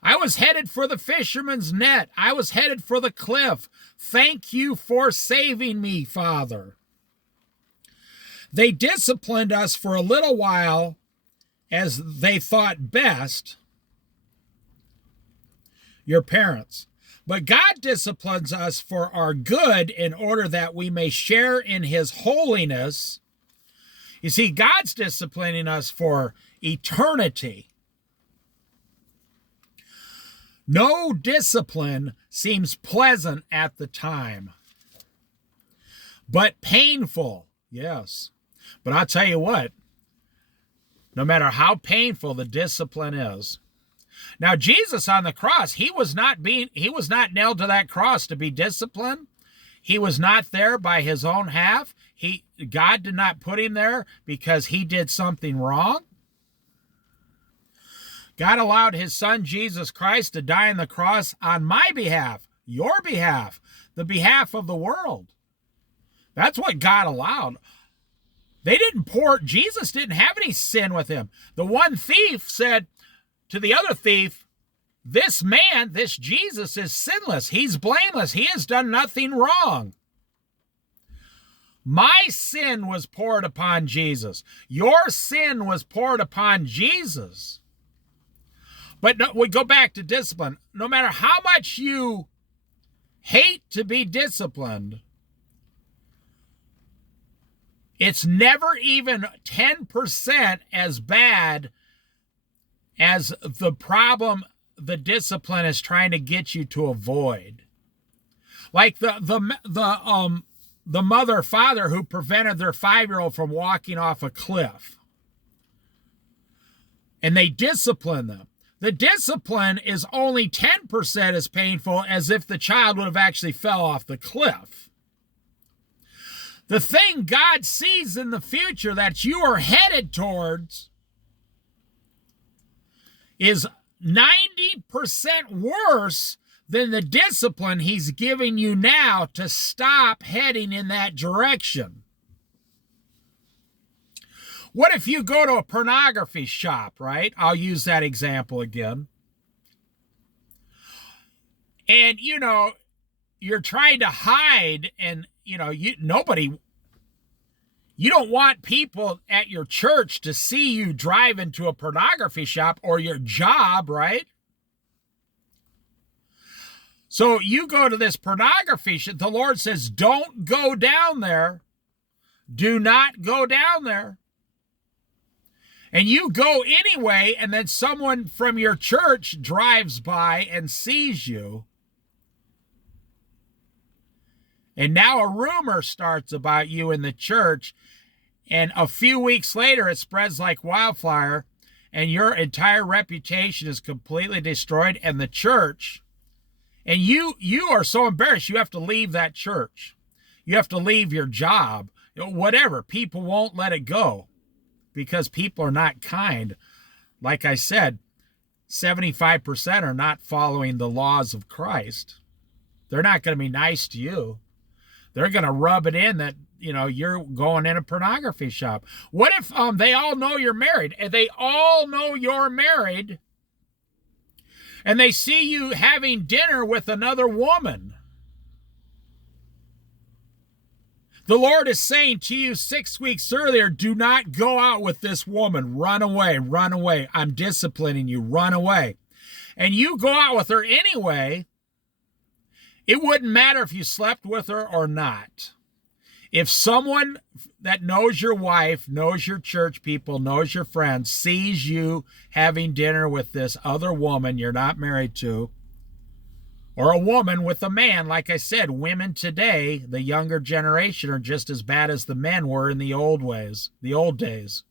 I was headed for the fisherman's net. I was headed for the cliff. Thank you for saving me, Father. They disciplined us for a little while as they thought best, your parents. But God disciplines us for our good in order that we may share in his holiness. You see, God's disciplining us for eternity. No discipline seems pleasant at the time, but painful, yes. But I'll tell you what, no matter how painful the discipline is. Now, Jesus on the cross, he was not nailed to that cross to be disciplined. He was not there by his own half. God did not put him there because he did something wrong. God allowed his son, Jesus Christ, to die on the cross on my behalf, your behalf, the behalf of the world. That's what God allowed. Jesus didn't have any sin with him. The one thief said to the other thief, this man, this Jesus, is sinless. He's blameless. He has done nothing wrong. My sin was poured upon Jesus. Your sin was poured upon Jesus. But no, we go back to discipline. No matter how much you hate to be disciplined, it's never even 10% as bad as the problem the discipline is trying to get you to avoid. Like the mother or father who prevented their 5-year-old from walking off a cliff. And they discipline them. The discipline is only 10% as painful as if the child would have actually fell off the cliff. The thing God sees in the future that you are headed towards is 90% worse than the discipline he's giving you now to stop heading in that direction. What if you go to a pornography shop, right? I'll use that example again. And, you're trying to hide and, you don't want people at your church to see you drive into a pornography shop or your job, right? So you go to this pornography shop. The Lord says, don't go down there. Do not go down there. And you go anyway, and then someone from your church drives by and sees you. And now a rumor starts about you in the church, and a few weeks later it spreads like wildfire, and your entire reputation is completely destroyed, and the church, and you are so embarrassed you have to leave that church. You have to leave your job, whatever. People won't let it go because people are not kind. Like I said, 75% are not following the laws of Christ. They're not going to be nice to you. They're going to rub it in that, you're going in a pornography shop. What if they all know you're married, and they all know you're married, and they see you having dinner with another woman? The Lord is saying to you 6 weeks earlier, do not go out with this woman. Run away, run away. I'm disciplining you. Run away. And you go out with her anyway. It wouldn't matter if you slept with her or not. If someone that knows your wife, knows your church people, knows your friends, sees you having dinner with this other woman you're not married to, or a woman with a man, like I said, women today, the younger generation, are just as bad as the men were in the old days.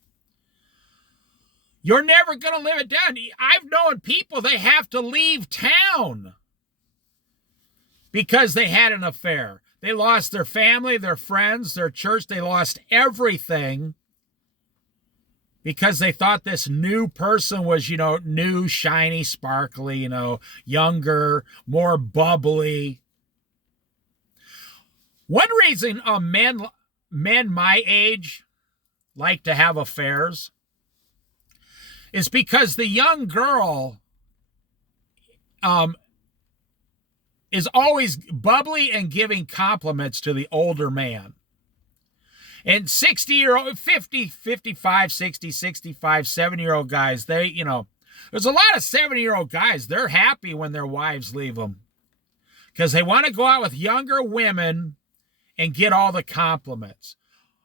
You're never going to live it down. I've known people, they have to leave town because they had an affair. They lost their family, their friends, their church. They lost everything because they thought this new person was, new, shiny, sparkly, younger, more bubbly. One reason men my age like to have affairs is because the young girl is always bubbly and giving compliments to the older man. And 60-year-old, 50, 55, 60, 65, 70-year-old guys, there's a lot of 70-year-old guys, they're happy when their wives leave them because they want to go out with younger women and get all the compliments.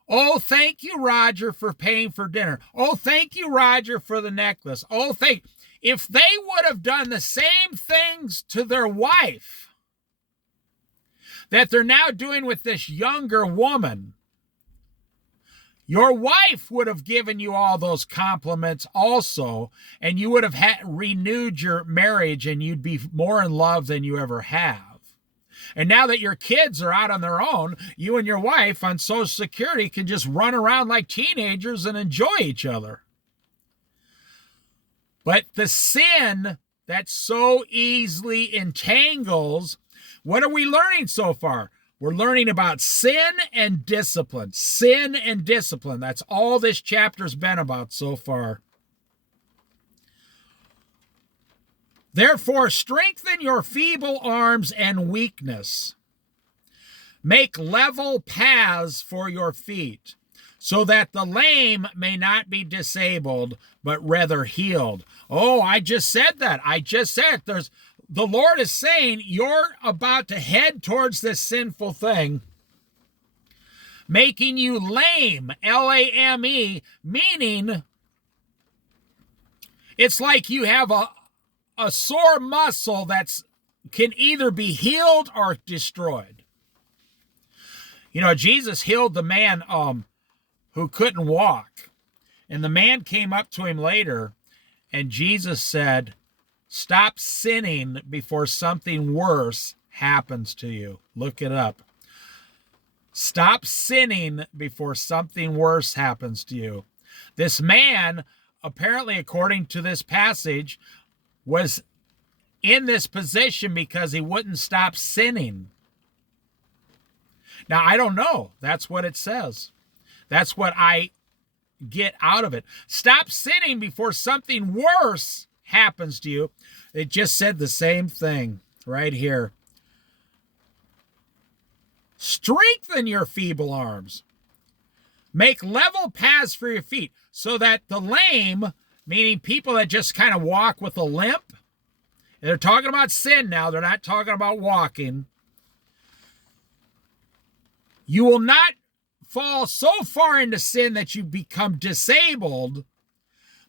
Oh, thank you, Roger, for paying for dinner. Oh, thank you, Roger, for the necklace. If they would have done the same things to their wife that they're now doing with this younger woman, your wife would have given you all those compliments also, and you would have renewed your marriage, and you'd be more in love than you ever have. And now that your kids are out on their own, you and your wife on Social Security can just run around like teenagers and enjoy each other. But the sin that so easily entangles, what are we learning so far? We're learning about sin and discipline. Sin and discipline. That's all this chapter's been about so far. Therefore, strengthen your feeble arms and weakness. Make level paths for your feet, so that the lame may not be disabled, but rather healed. Oh, I just said that. The Lord is saying you're about to head towards this sinful thing, making you lame, L-A-M-E, meaning it's like you have a sore muscle that can either be healed or destroyed. Jesus healed the man who couldn't walk. And the man came up to him later, and Jesus said, stop sinning before something worse happens to you. Look it up. Stop sinning before something worse happens to you. This man, apparently, according to this passage, was in this position because he wouldn't stop sinning. Now, I don't know. That's what it says. That's what I get out of it. Stop sinning before something worse happens to you. It just said the same thing right here. Strengthen your feeble arms. Make level paths for your feet so that the lame, meaning people that just kind of walk with a limp, and they're talking about sin now, they're not talking about walking. You will not fall so far into sin that you become disabled,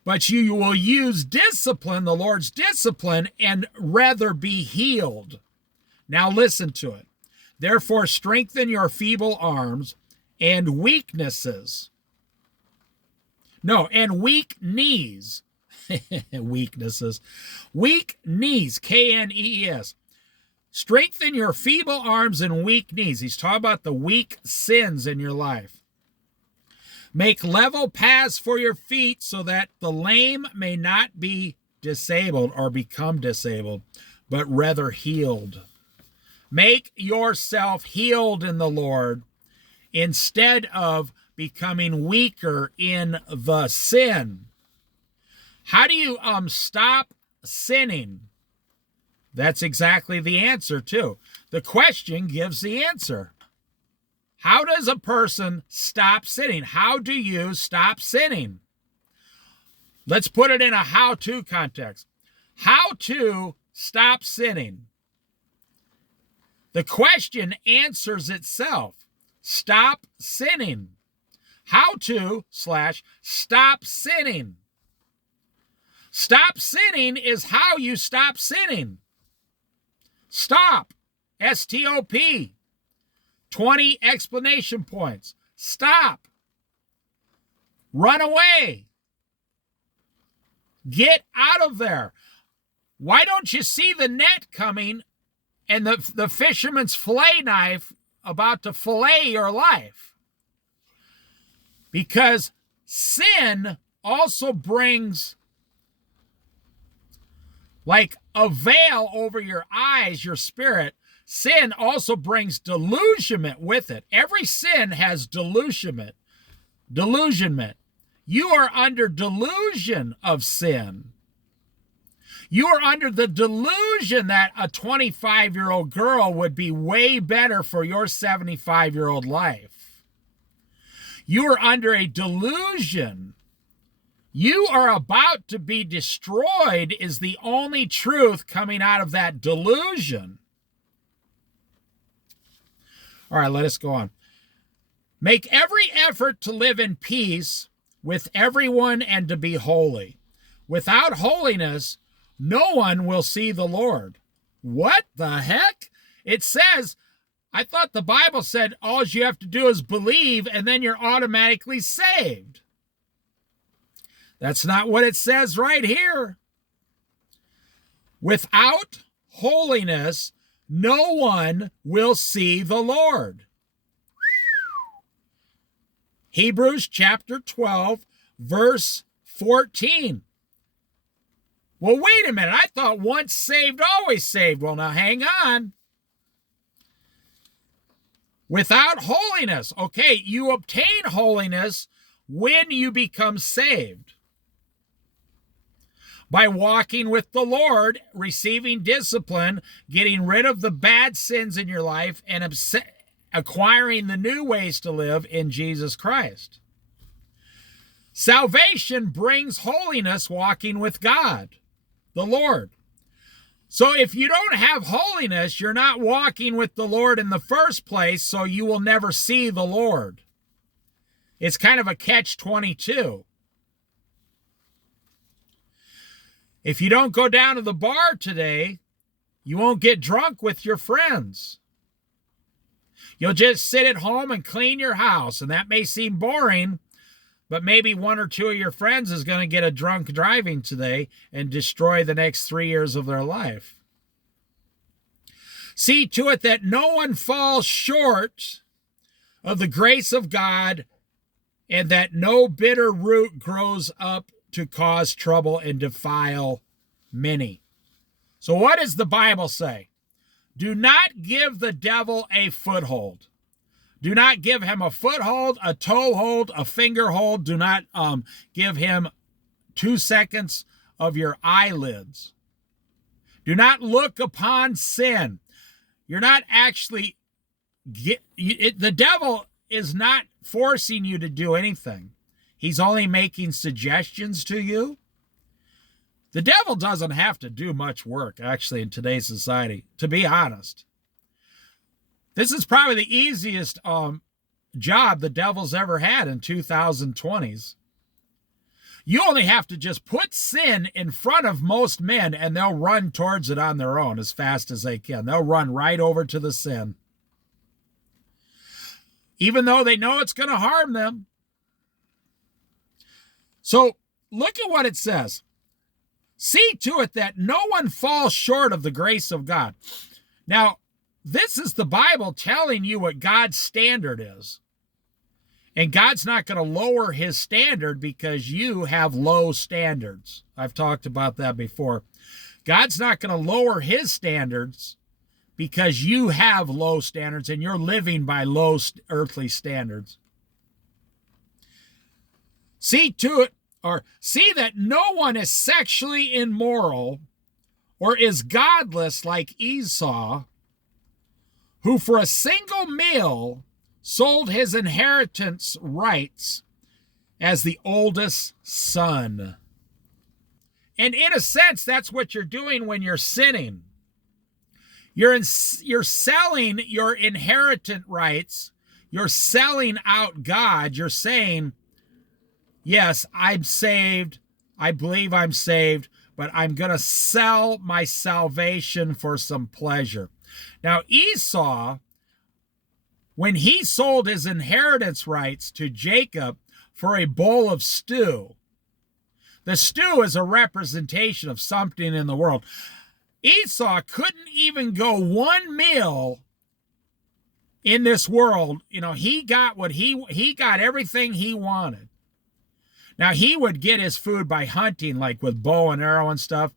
but you will use discipline, the Lord's discipline, and rather be healed. Now listen to it. Therefore, strengthen your feeble arms and weaknesses. No, and weak knees. Weaknesses. Weak knees, K-N-E-E-S. Strengthen your feeble arms and weak knees. He's talking about the weak sins in your life. Make level paths for your feet so that the lame may not be disabled or become disabled, but rather healed. Make yourself healed in the Lord instead of becoming weaker in the sin. How do you stop sinning? That's exactly the answer, too. The question gives the answer. How does a person stop sinning? How do you stop sinning? Let's put it in a how-to context. How to stop sinning. The question answers itself. Stop sinning. How to / stop sinning. Stop sinning is how you stop sinning. Stop. S-T-O-P. 20 explanation points. Stop. Run away. Get out of there. Why don't you see the net coming and the fisherman's fillet knife about to fillet your life? Because sin also brings like a veil over your eyes, your spirit. Sin also brings delusionment with it. Every sin has delusionment. You are under delusion of sin. You are under the delusion that a 25-year-old girl would be way better for your 75-year-old life. You are under a delusion. You are about to be destroyed is the only truth coming out of that delusion. All right, let us go on. Make every effort to live in peace with everyone and to be holy. Without holiness, no one will see the Lord. What the heck? It says, I thought the Bible said all you have to do is believe and then you're automatically saved. That's not what it says right here. Without holiness, no one will see the Lord. Hebrews chapter 12, verse 14. Well, wait a minute. I thought once saved, always saved. Well, now hang on. Without holiness. Okay, you obtain holiness when you become saved. By walking with the Lord, receiving discipline, getting rid of the bad sins in your life, and acquiring the new ways to live in Jesus Christ. Salvation brings holiness walking with God, the Lord. So if you don't have holiness, you're not walking with the Lord in the first place, so you will never see the Lord. It's kind of a catch-22. If you don't go down to the bar today, you won't get drunk with your friends. You'll just sit at home and clean your house, and that may seem boring, but maybe one or two of your friends is going to get a drunk driving today and destroy the next 3 years of their life. See to it that no one falls short of the grace of God and that no bitter root grows up to cause trouble and defile many. So what does the Bible say? Do not give the devil a foothold. Do not give him a foothold, a toehold, a finger hold. Do not give him 2 seconds of your eyelids. Do not look upon sin. You're not actually, the devil is not forcing you to do anything. He's only making suggestions to you. The devil doesn't have to do much work, actually, in today's society, to be honest. This is probably the easiest job the devil's ever had in 2020s. You only have to just put sin in front of most men, and they'll run towards it on their own as fast as they can. They'll run right over to the sin, even though they know it's going to harm them. So look at what it says. See to it that no one falls short of the grace of God. Now, this is the Bible telling you what God's standard is. And God's not going to lower his standard because you have low standards. I've talked about that before. God's not going to lower his standards because you have low standards and you're living by low earthly standards. See to it, or see that no one is sexually immoral or is godless like Esau, who for a single meal sold his inheritance rights as the oldest son. And in a sense, that's what you're doing when you're sinning. You're selling your inheritance rights. You're selling out God. You're saying, yes, I'm saved. I believe I'm saved, but I'm going to sell my salvation for some pleasure. Now, Esau, when he sold his inheritance rights to Jacob for a bowl of stew, the stew is a representation of something in the world. Esau couldn't even go one meal in this world. You know, he got what he got everything he wanted. Now, he would get his food by hunting, like with bow and arrow and stuff.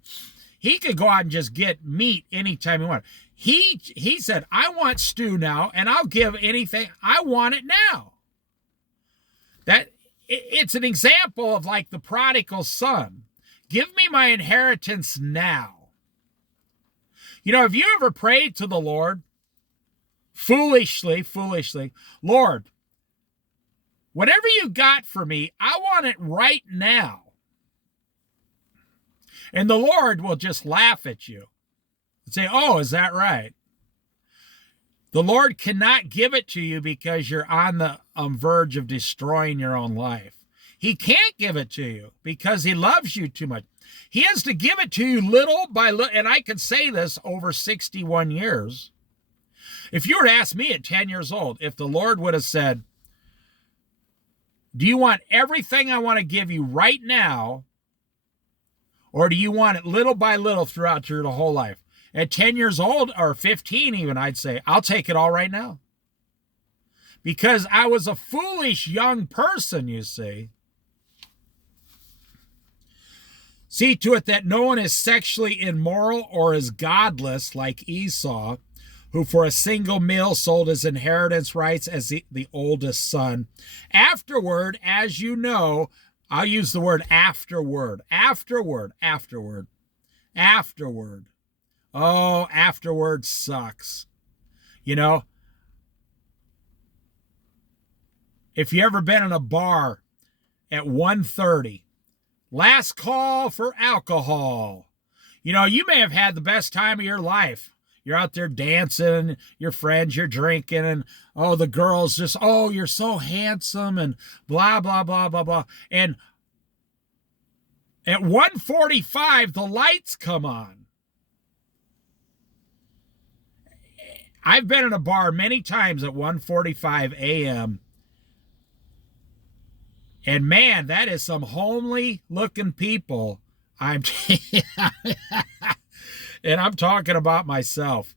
He could go out and just get meat anytime he wanted. He said, I want stew now, and I'll give anything. I want it now. It's an example of like the prodigal son. Give me my inheritance now. You know, have you ever prayed to the Lord foolishly, Lord, whatever you got for me, I want it right now. And the Lord will just laugh at you and say, oh, is that right? The Lord cannot give it to you because you're on the verge of destroying your own life. He can't give it to you because he loves you too much. He has to give it to you little by little. And I can say this over 61 years. If you were to ask me at 10 years old, if the Lord would have said, do you want everything I want to give you right now? Or do you want it little by little throughout your whole life? At 10 years old, or 15 even, I'd say, I'll take it all right now. Because I was a foolish young person, you see. See to it that no one is sexually immoral or is godless like Esau, who for a single meal sold his inheritance rights as the oldest son. Afterward, as you know, I'll use the word afterward. Oh, afterward sucks. You know, if you ever been in a bar at 1:30, last call for alcohol. You know, you may have had the best time of your life. You're out there dancing, your friends, you're drinking, and oh, the girls just, oh, you're so handsome, and blah, blah, blah, blah, blah. And at 1:45, the lights come on. I've been in a bar many times at 1:45 a.m. And man, that is some homely looking people. And I'm talking about myself.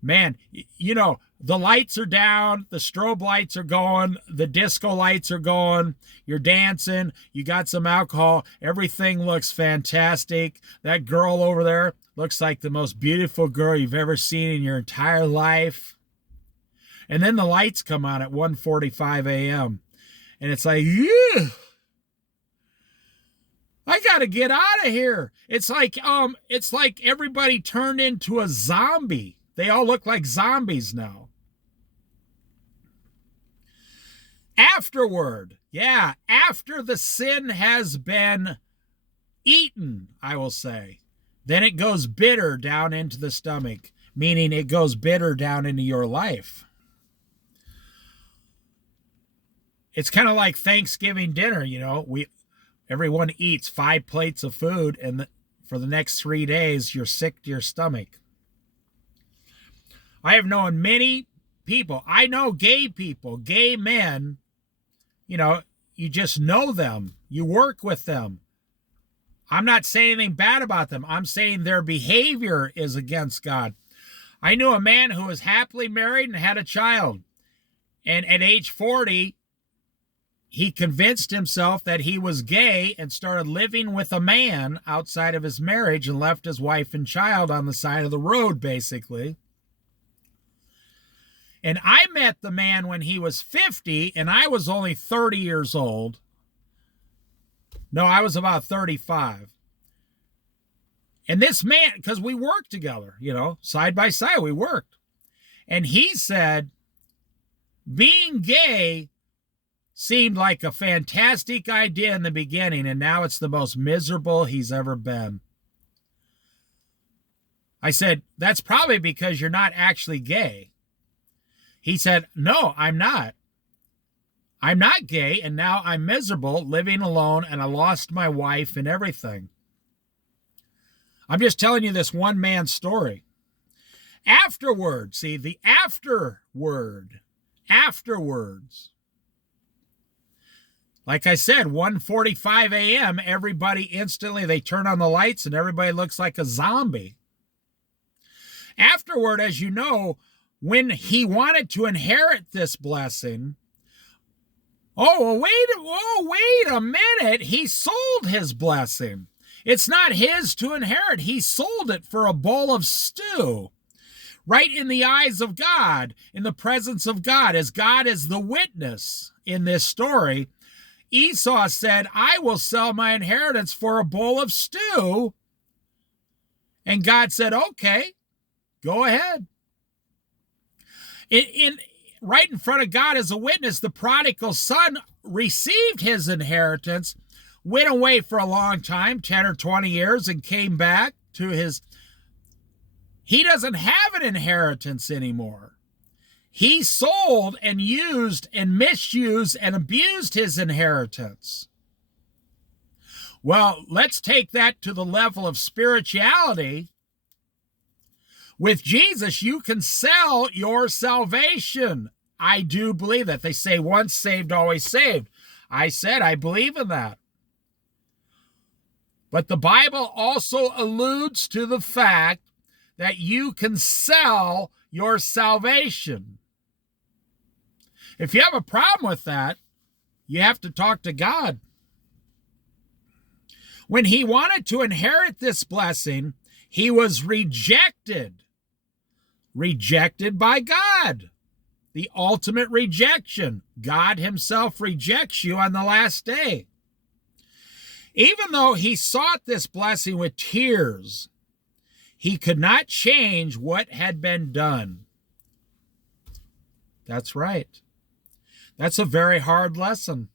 Man, you know, the lights are down, the strobe lights are going, the disco lights are going, you're dancing, you got some alcohol, everything looks fantastic. That girl over there looks like the most beautiful girl you've ever seen in your entire life. And then the lights come on at 1:45 a.m. And it's like, yeah, I gotta get out of here. It's like everybody turned into a zombie. They all look like zombies now. Afterward, yeah, after the sin has been eaten, I will say, then it goes bitter down into the stomach, meaning it goes bitter down into your life. It's kind of like Thanksgiving dinner, you know. Everyone eats 5 plates of food, and for the next 3 days, you're sick to your stomach. I have known many people. I know gay people, gay men. You know, you just know them. You work with them. I'm not saying anything bad about them. I'm saying their behavior is against God. I knew a man who was happily married and had a child. And at age 40, he convinced himself that he was gay and started living with a man outside of his marriage and left his wife and child on the side of the road, basically. And I met the man when he was 50, and I was only 30 years old. No, I was about 35. And this man, because we worked together, you know, side by side, we worked. And he said, being gay seemed like a fantastic idea in the beginning, and now it's the most miserable he's ever been. I said, that's probably because you're not actually gay. He said, no, I'm not. I'm not gay, and now I'm miserable, living alone, and I lost my wife and everything. I'm just telling you this one man's story. Afterwards, see, the afterword, afterwards. Like I said, 1:45 a.m., everybody instantly, they turn on the lights and everybody looks like a zombie. Afterward, as you know, when he wanted to inherit this blessing, Wait a minute. He sold his blessing. It's not his to inherit. He sold it for a bowl of stew. Right in the eyes of God, in the presence of God, as God is the witness in this story, Esau said, I will sell my inheritance for a bowl of stew. And God said, okay, go ahead. Right in front of God as a witness, the prodigal son received his inheritance, went away for a long time, 10 or 20 years, and came back to his. He doesn't have an inheritance anymore. He sold and used and misused and abused his inheritance. Well, let's take that to the level of spirituality. With Jesus, you can sell your salvation. I do believe that. They say once saved, always saved. I said I believe in that. But the Bible also alludes to the fact that you can sell your salvation. If you have a problem with that, you have to talk to God. When he wanted to inherit this blessing, he was rejected. Rejected by God. The ultimate rejection. God himself rejects you on the last day. Even though he sought this blessing with tears, he could not change what had been done. That's right. That's a very hard lesson.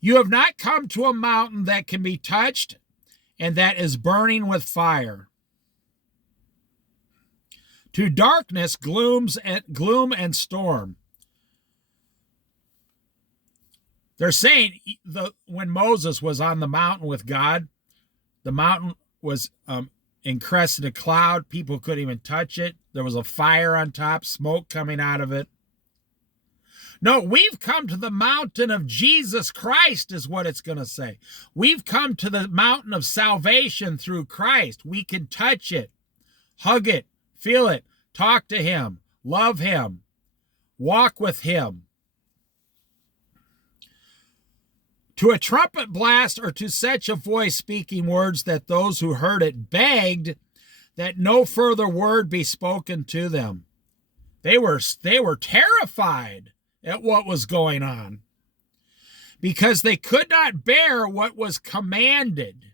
You have not come to a mountain that can be touched and that is burning with fire. To darkness, gloom and storm. They're saying when Moses was on the mountain with God, the mountain was encrusted in a cloud. People couldn't even touch it. There was a fire on top, smoke coming out of it. No, we've come to the mountain of Jesus Christ is what it's going to say. We've come to the mountain of salvation through Christ. We can touch it, hug it, feel it, talk to him, love him, walk with him. To a trumpet blast or to such a voice speaking words that those who heard it begged that no further word be spoken to them. They were terrified at what was going on because they could not bear what was commanded.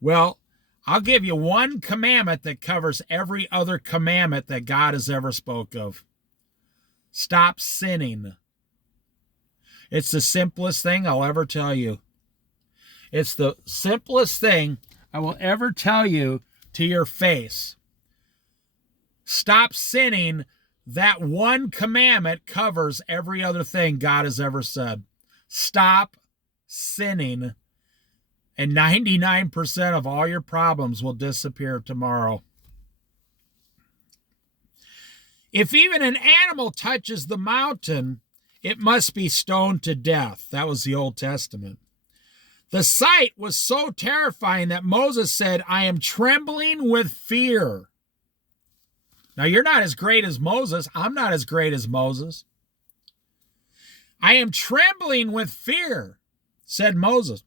Well, I'll give you one commandment that covers every other commandment that God has ever spoke of. Stop sinning. It's the simplest thing I'll ever tell you. It's the simplest thing I will ever tell you to your face. Stop sinning. That one commandment covers every other thing God has ever said. Stop sinning, and 99% of all your problems will disappear tomorrow. If even an animal touches the mountain, it must be stoned to death. That was the Old Testament. The sight was so terrifying that Moses said, I am trembling with fear. Now, you're not as great as Moses. I'm not as great as Moses. I am trembling with fear, said Moses.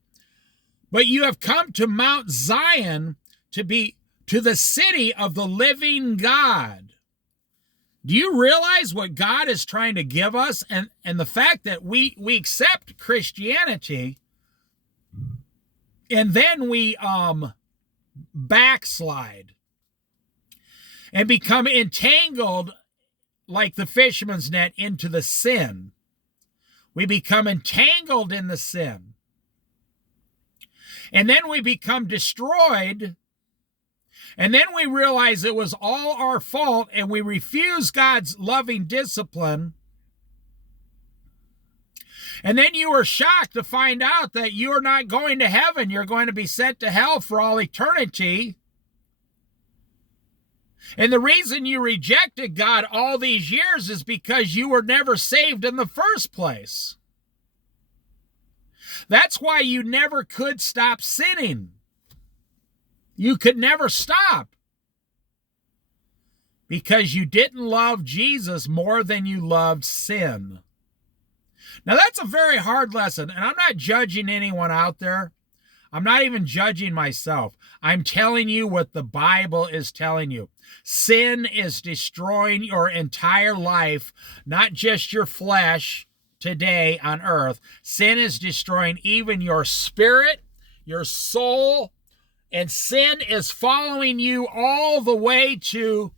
But you have come to Mount Zion to the city of the living God. Do you realize what God is trying to give us? And the fact that we accept Christianity and then we backslide and become entangled like the fisherman's net into the sin. We become entangled in the sin. And then we become destroyed. And then we realize it was all our fault and we refuse God's loving discipline. And then you are shocked to find out that you are not going to heaven. You're going to be sent to hell for all eternity. And the reason you rejected God all these years is because you were never saved in the first place. That's why you never could stop sinning. You could never stop. Because you didn't love Jesus more than you loved sin. Now, that's a very hard lesson, and I'm not judging anyone out there. I'm not even judging myself. I'm telling you what the Bible is telling you. Sin is destroying your entire life, not just your flesh today on earth. Sin is destroying even your spirit, your soul, and sin is following you all the way to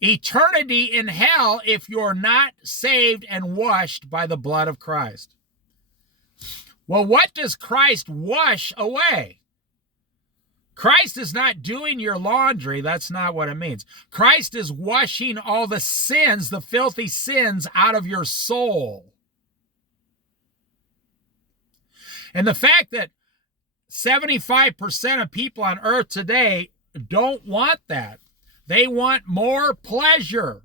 eternity in hell if you're not saved and washed by the blood of Christ. Well, what does Christ wash away? Christ is not doing your laundry. That's not what it means. Christ is washing all the sins, the filthy sins, out of your soul. And the fact that 75% of people on earth today don't want that. They want more pleasure.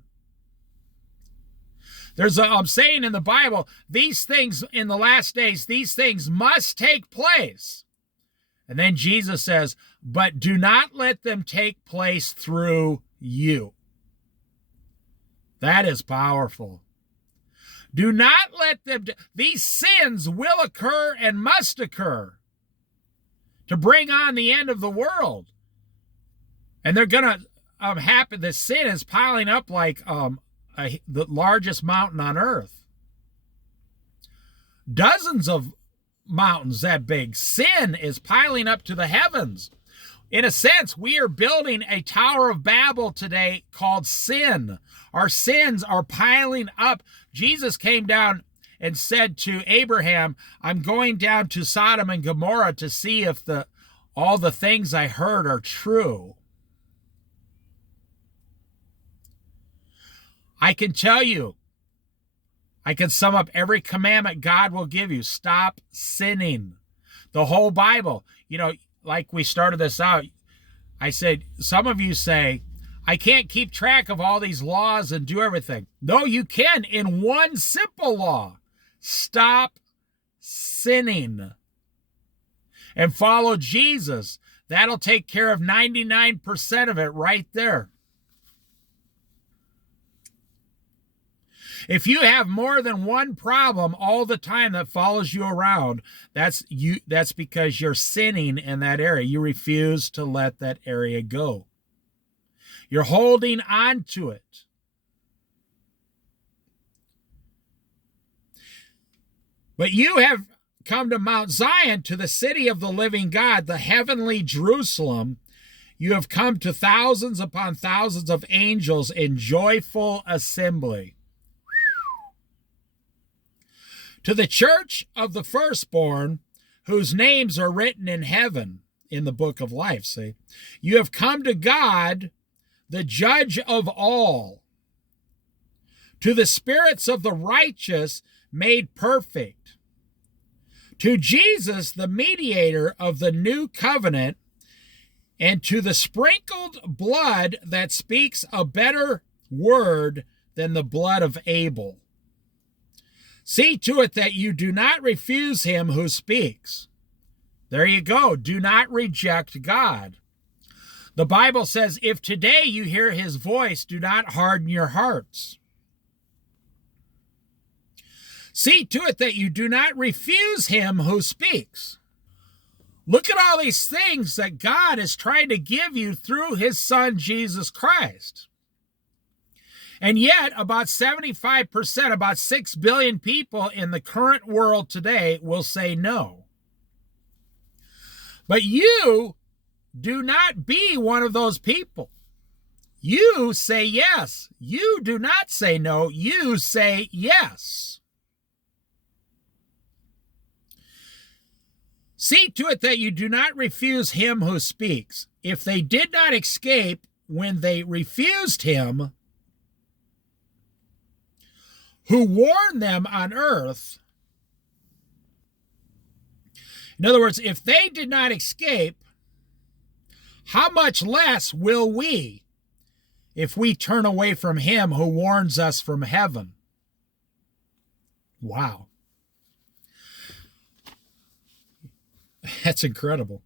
There's a saying in the Bible, these things in the last days, these things must take place. And then Jesus says, but do not let them take place through you. That is powerful. Do not let them, these sins will occur and must occur to bring on the end of the world. And they're going to happen. The sin is piling up like the largest mountain on earth. Dozens of mountains that big. Sin is piling up to the heavens. In a sense, we are building a Tower of Babel today called sin. Our sins are piling up. Jesus came down and said to Abraham, I'm going down to Sodom and Gomorrah to see if all the things I heard are true. I can tell you, I can sum up every commandment God will give you. Stop sinning. The whole Bible, like we started this out, I said, some of you say, I can't keep track of all these laws and do everything. No, you can in one simple law. Stop sinning and follow Jesus. That'll take care of 99% of it right there. If you have more than one problem all the time that follows you around, that's because you're sinning in that area. You refuse to let that area go. You're holding on to it. But you have come to Mount Zion, to the city of the living God, the heavenly Jerusalem. You have come to thousands upon thousands of angels in joyful assembly. To the church of the firstborn, whose names are written in heaven in the book of life, see? You have come to God, the judge of all. To the spirits of the righteous made perfect. To Jesus, the mediator of the new covenant, and to the sprinkled blood that speaks a better word than the blood of Abel. See to it that you do not refuse him who speaks. There you go. Do not reject God. The Bible says, if today you hear his voice, do not harden your hearts. See to it that you do not refuse him who speaks. Look at all these things that God is trying to give you through his son, Jesus Christ. And yet, about 75%, about 6 billion people in the current world today will say no. But you do not be one of those people. You say yes. You do not say no. You say yes. See to it that you do not refuse him who speaks. If they did not escape when they refused him, who warned them on earth. In other words, if they did not escape, how much less will we if we turn away from him who warns us from heaven? Wow. That's incredible.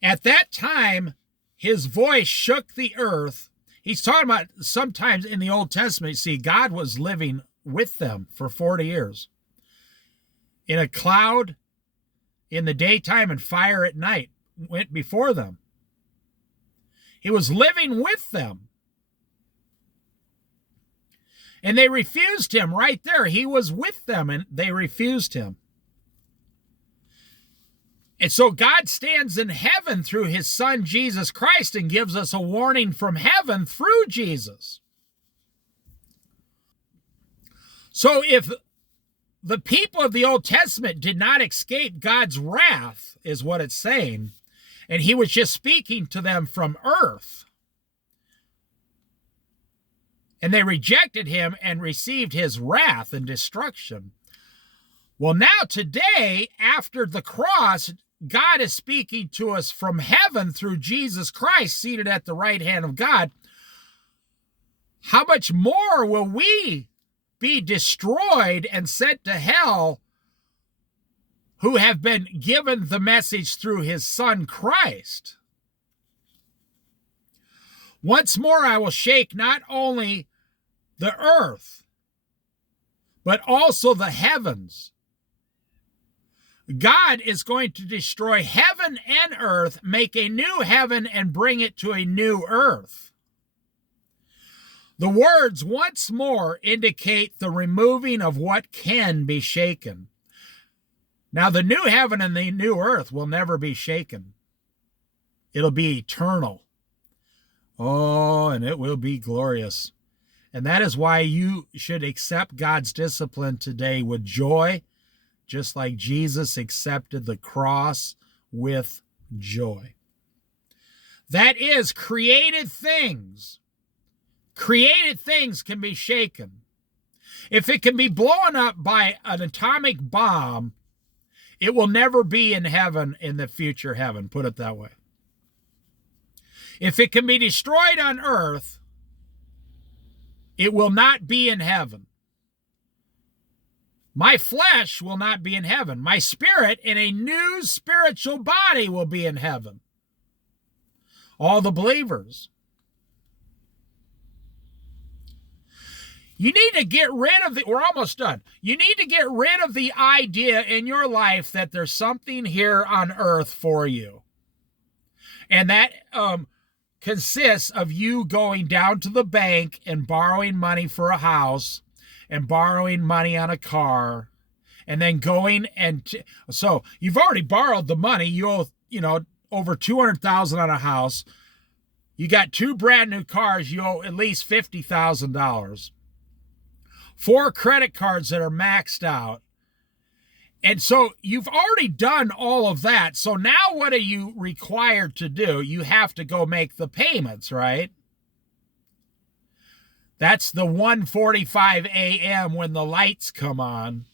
At that time, his voice shook the earth. He's talking about sometimes in the Old Testament, see, God was living with them for 40 years. In a cloud in the daytime and fire at night went before them. He was living with them. And they refused him right there. He was with them and they refused him. And so God stands in heaven through his son, Jesus Christ, and gives us a warning from heaven through Jesus. So if the people of the Old Testament did not escape God's wrath, is what it's saying, and he was just speaking to them from earth, and they rejected him and received his wrath and destruction. Well, now today, after the cross, God is speaking to us from heaven through Jesus Christ, seated at the right hand of God. How much more will we be destroyed and sent to hell who have been given the message through his son Christ? Once more I will shake not only the earth, but also the heavens. God is going to destroy heaven and earth, make a new heaven, and bring it to a new earth. The words once more indicate the removing of what can be shaken. Now, the new heaven and the new earth will never be shaken. It'll be eternal. Oh, and it will be glorious. And that is why you should accept God's discipline today with joy, just like Jesus accepted the cross with joy. That is, created things. Created things can be shaken. If it can be blown up by an atomic bomb, it will never be in heaven, in the future heaven, put it that way. If it can be destroyed on earth, it will not be in heaven. My flesh will not be in heaven. My spirit in a new spiritual body will be in heaven. All the believers. You need to get rid of we're almost done. You need to get rid of the idea in your life that there's something here on earth for you. And that consists of you going down to the bank and borrowing money for a house and borrowing money on a car, and then going so you've already borrowed the money. You owe, over $200,000 on a house. You got 2 brand new cars. You owe at least $50,000. 4 credit cards that are maxed out. And so you've already done all of that. So now what are you required to do? You have to go make the payments, right? That's the 1:45 a.m. when the lights come on.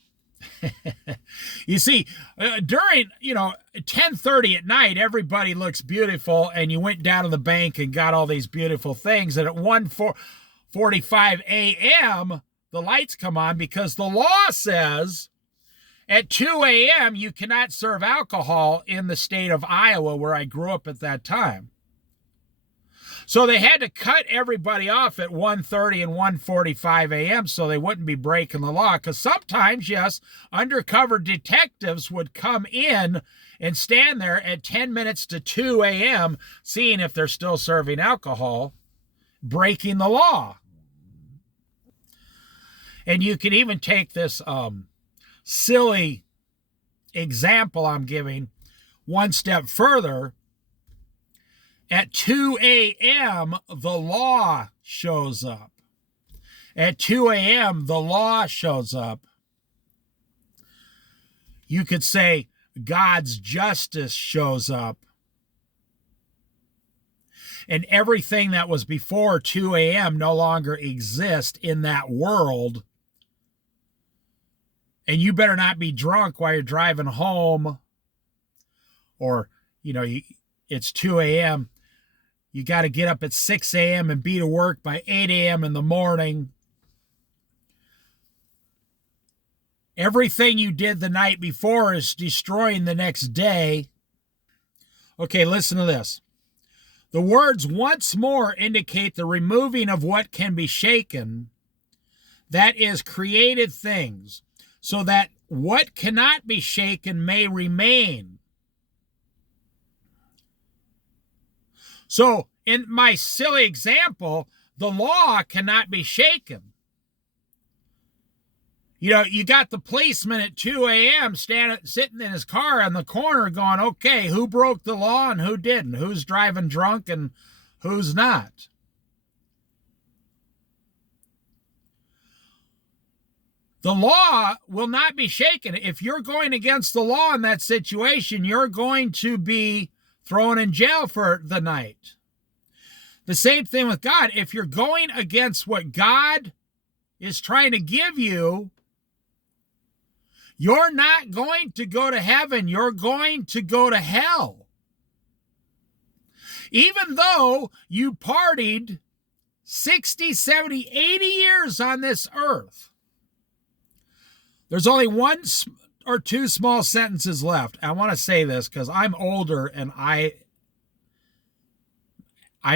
You see, during, 10:30 at night, everybody looks beautiful, and you went down to the bank and got all these beautiful things. And at 1:45 a.m., the lights come on because the law says at 2 a.m. you cannot serve alcohol in the state of Iowa, where I grew up at that time. So they had to cut everybody off at 1:30 and 1:45 a.m. so they wouldn't be breaking the law. Because sometimes, yes, undercover detectives would come in and stand there at 10 minutes to 2 a.m. seeing if they're still serving alcohol, breaking the law. And you can even take this silly example I'm giving one step further. At 2 a.m., the law shows up. At 2 a.m., the law shows up. You could say God's justice shows up. And everything that was before 2 a.m. no longer exists in that world. And you better not be drunk while you're driving home. Or, it's 2 a.m. You got to get up at 6 a.m. and be to work by 8 a.m. in the morning. Everything you did the night before is destroying the next day. Okay, listen to this. The words once more indicate the removing of what can be shaken. that is created things, so that what cannot be shaken may remain. So, in my silly example, the law cannot be shaken. You know, you got the policeman at 2 a.m. sitting in his car in the corner going, okay, who broke the law and who didn't? Who's driving drunk and who's not? The law will not be shaken. If you're going against the law in that situation, you're going to be thrown in jail for the night. The same thing with God. If you're going against what God is trying to give you, you're not going to go to heaven. You're going to go to hell. Even though you partied 60, 70, 80 years on this earth, there's only one or two small sentences left. I want to say this because I'm older and I'm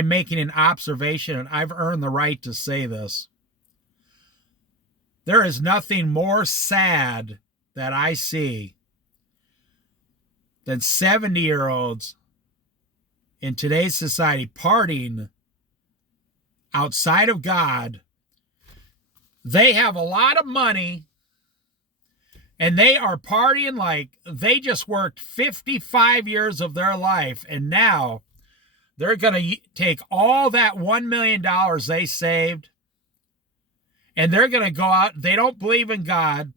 making an observation, and I've earned the right to say this. There is nothing more sad that I see than 70-year-olds in today's society partying outside of God. They have a lot of money, and they are partying like they just worked 55 years of their life, and now they're going to take all that $1 million they saved, and they're going to go out. They don't believe in God.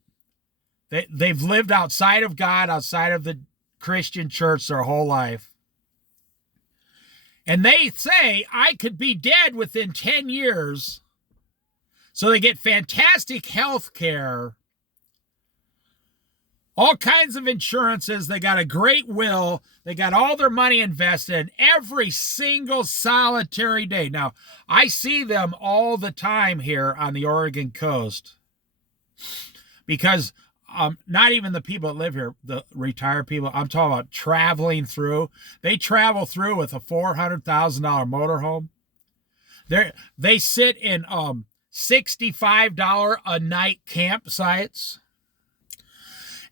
They've lived outside of God, outside of the Christian church their whole life. And they say, I could be dead within 10 years. So they get fantastic health care, all kinds of insurances. They got a great will. They got all their money invested every single solitary day. Now, I see them all the time here on the Oregon coast because not even the people that live here, the retired people, I'm talking about traveling through. They travel through with a $400,000 motorhome. They sit in $65 a night campsites.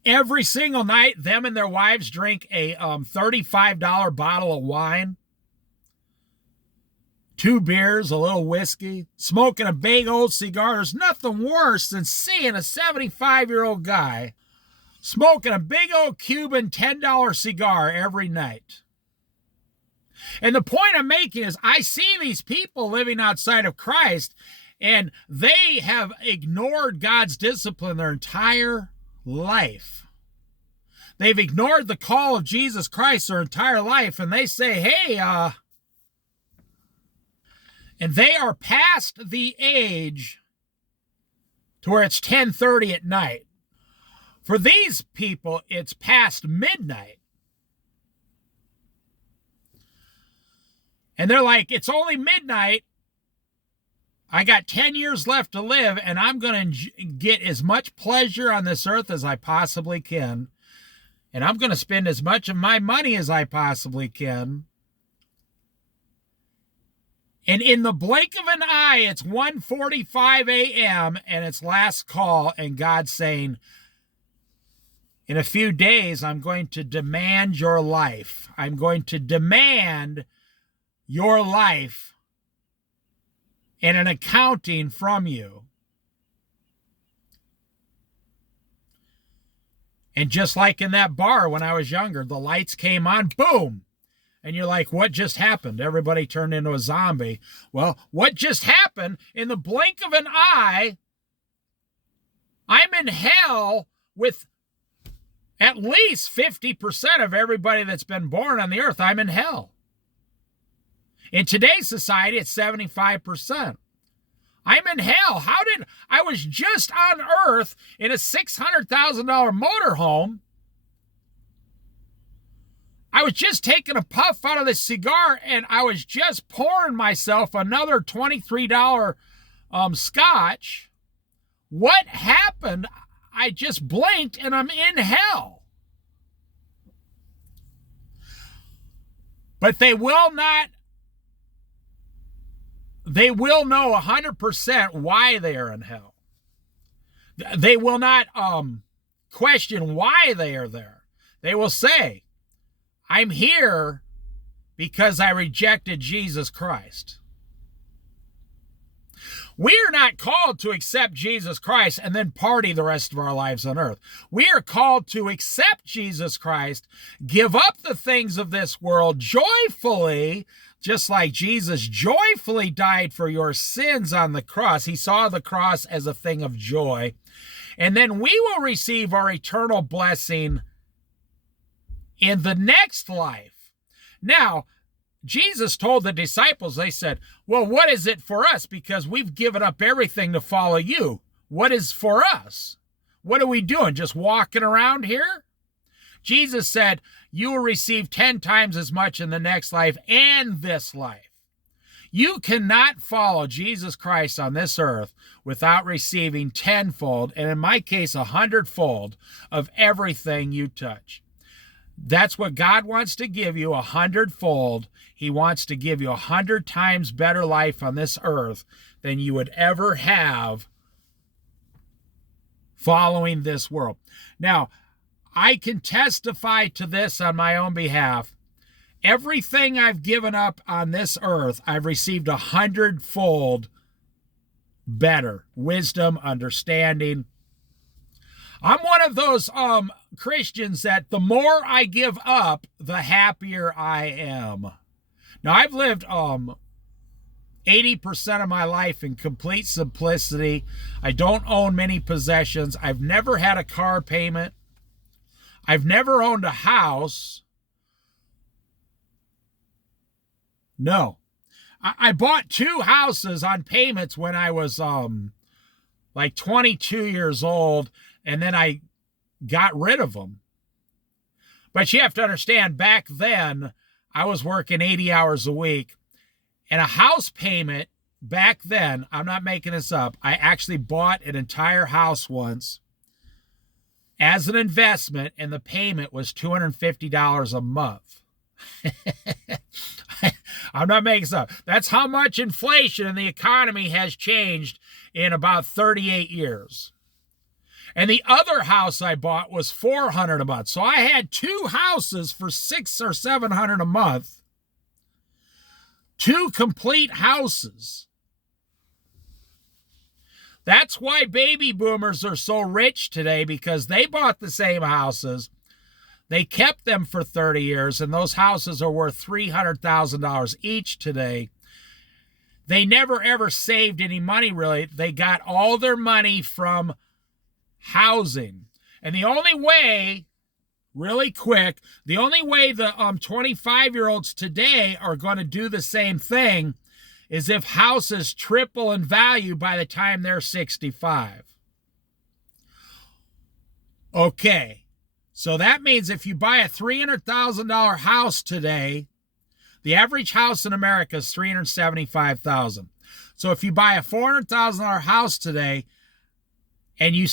Every single night, them and their wives drink a $35 bottle of wine, 2 beers, a little whiskey, smoking a big old cigar. There's nothing worse than seeing a 75-year-old guy smoking a big old Cuban $10 cigar every night. And the point I'm making is I see these people living outside of Christ, and they have ignored God's discipline their entire life. They've ignored the call of Jesus Christ their entire life, and they say, hey, and they are past the age to where it's 10:30 at night. For these people, it's past midnight. And they're like, it's only midnight. I got 10 years left to live, and I'm going to get as much pleasure on this earth as I possibly can. And I'm going to spend as much of my money as I possibly can. And in the blink of an eye, it's 1:45 a.m. and it's last call, and God's saying, in a few days, I'm going to demand your life. I'm going to demand your life and an accounting from you. And just like in that bar when I was younger, the lights came on, boom. And you're like, what just happened? Everybody turned into a zombie. Well, what just happened? In the blink of an eye, I'm in hell with at least 50% of everybody that's been born on the earth. I'm in hell. In today's society, it's 75%. I'm in hell. I was just on earth in a $600,000 motorhome. I was just taking a puff out of the cigar, and I was just pouring myself another $23 scotch. What happened? I just blinked, and I'm in hell. But they will know 100% why they are in hell. They will not question why they are there. They will say, I'm here because I rejected Jesus Christ. We are not called to accept Jesus Christ and then party the rest of our lives on earth. We are called to accept Jesus Christ, give up the things of this world joyfully, just like Jesus joyfully died for your sins on the cross. He saw the cross as a thing of joy. And then we will receive our eternal blessing in the next life. Now, Jesus told the disciples, they said, well, what is it for us? Because we've given up everything to follow you. What is for us? What are we doing? Just walking around here? Jesus said, you will receive 10 times as much in the next life and this life. You cannot follow Jesus Christ on this earth without receiving tenfold, and in my case, 100-fold of everything you touch. That's what God wants to give you, 100-fold. He wants to give you 100 times better life on this earth than you would ever have following this world. Now, I can testify to this on my own behalf. Everything I've given up on this earth, I've received 100-fold better. Wisdom, understanding. I'm one of those Christians that the more I give up, the happier I am. Now, I've lived 80% of my life in complete simplicity. I don't own many possessions. I've never had a car payment. I've never owned a house. No. I bought 2 houses on payments when I was like 22 years old, and then I got rid of them. But you have to understand, back then, I was working 80 hours a week, and a house payment back then, I'm not making this up, I actually bought an entire house once as an investment, and the payment was $250 a month. I'm not making this up. That's how much inflation in the economy has changed in about 38 years. And the other house I bought was $400 a month. So I had 2 houses for $600 or $700 a month. 2 complete houses. That's why baby boomers are so rich today, because they bought the same houses. They kept them for 30 years, and those houses are worth $300,000 each today. They never, ever saved any money, really. They got all their money from housing. And the only way, really quick, the only way the 25-year-olds today are going to do the same thing is if houses triple in value by the time they're 65. Okay, so that means if you buy a $300,000 house today, the average house in America is $375,000. So if you buy a $400,000 house today and you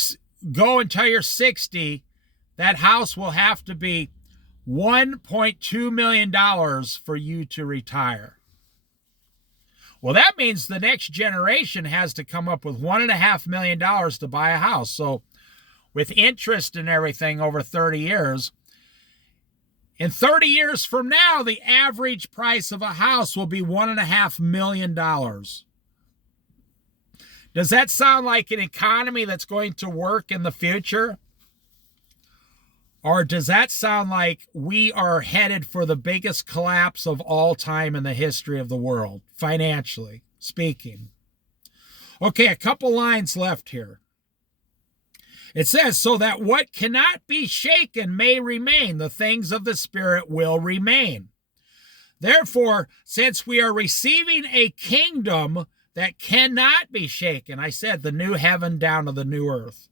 go until you're 60, that house will have to be $1.2 million for you to retire. Well, that means the next generation has to come up with $1.5 million to buy a house. So with interest and everything over 30 years, in 30 years from now, the average price of a house will be $1.5 million. Does that sound like an economy that's going to work in the future? Or does that sound like we are headed for the biggest collapse of all time in the history of the world, financially speaking? Okay, a couple lines left here. It says, so that what cannot be shaken may remain, the things of the Spirit will remain. Therefore, since we are receiving a kingdom that cannot be shaken, I said the new heaven down to the new earth,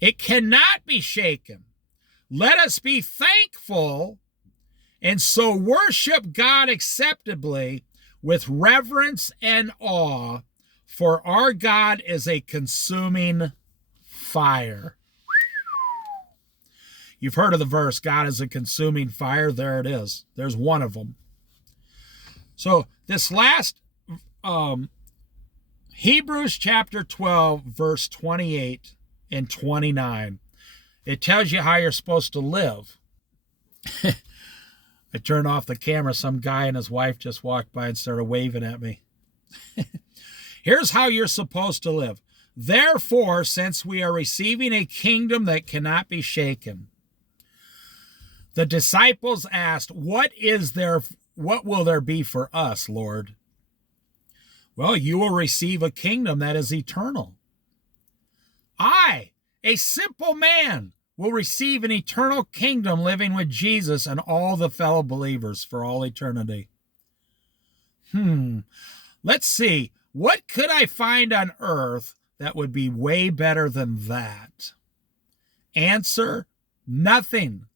it cannot be shaken. Let us be thankful and so worship God acceptably with reverence and awe, for our God is a consuming fire. You've heard of the verse, God is a consuming fire. There it is. There's one of them. So this last Hebrews chapter 12, verse 28 and 29. It tells you how you're supposed to live. I turned off the camera. Some guy and his wife just walked by and started waving at me. Here's how you're supposed to live. Therefore, since we are receiving a kingdom that cannot be shaken, the disciples asked, what will there be for us, Lord? Well, you will receive a kingdom that is eternal. I, a simple man, will receive an eternal kingdom living with Jesus and all the fellow believers for all eternity. Let's see. What could I find on earth that would be way better than that? Answer, nothing.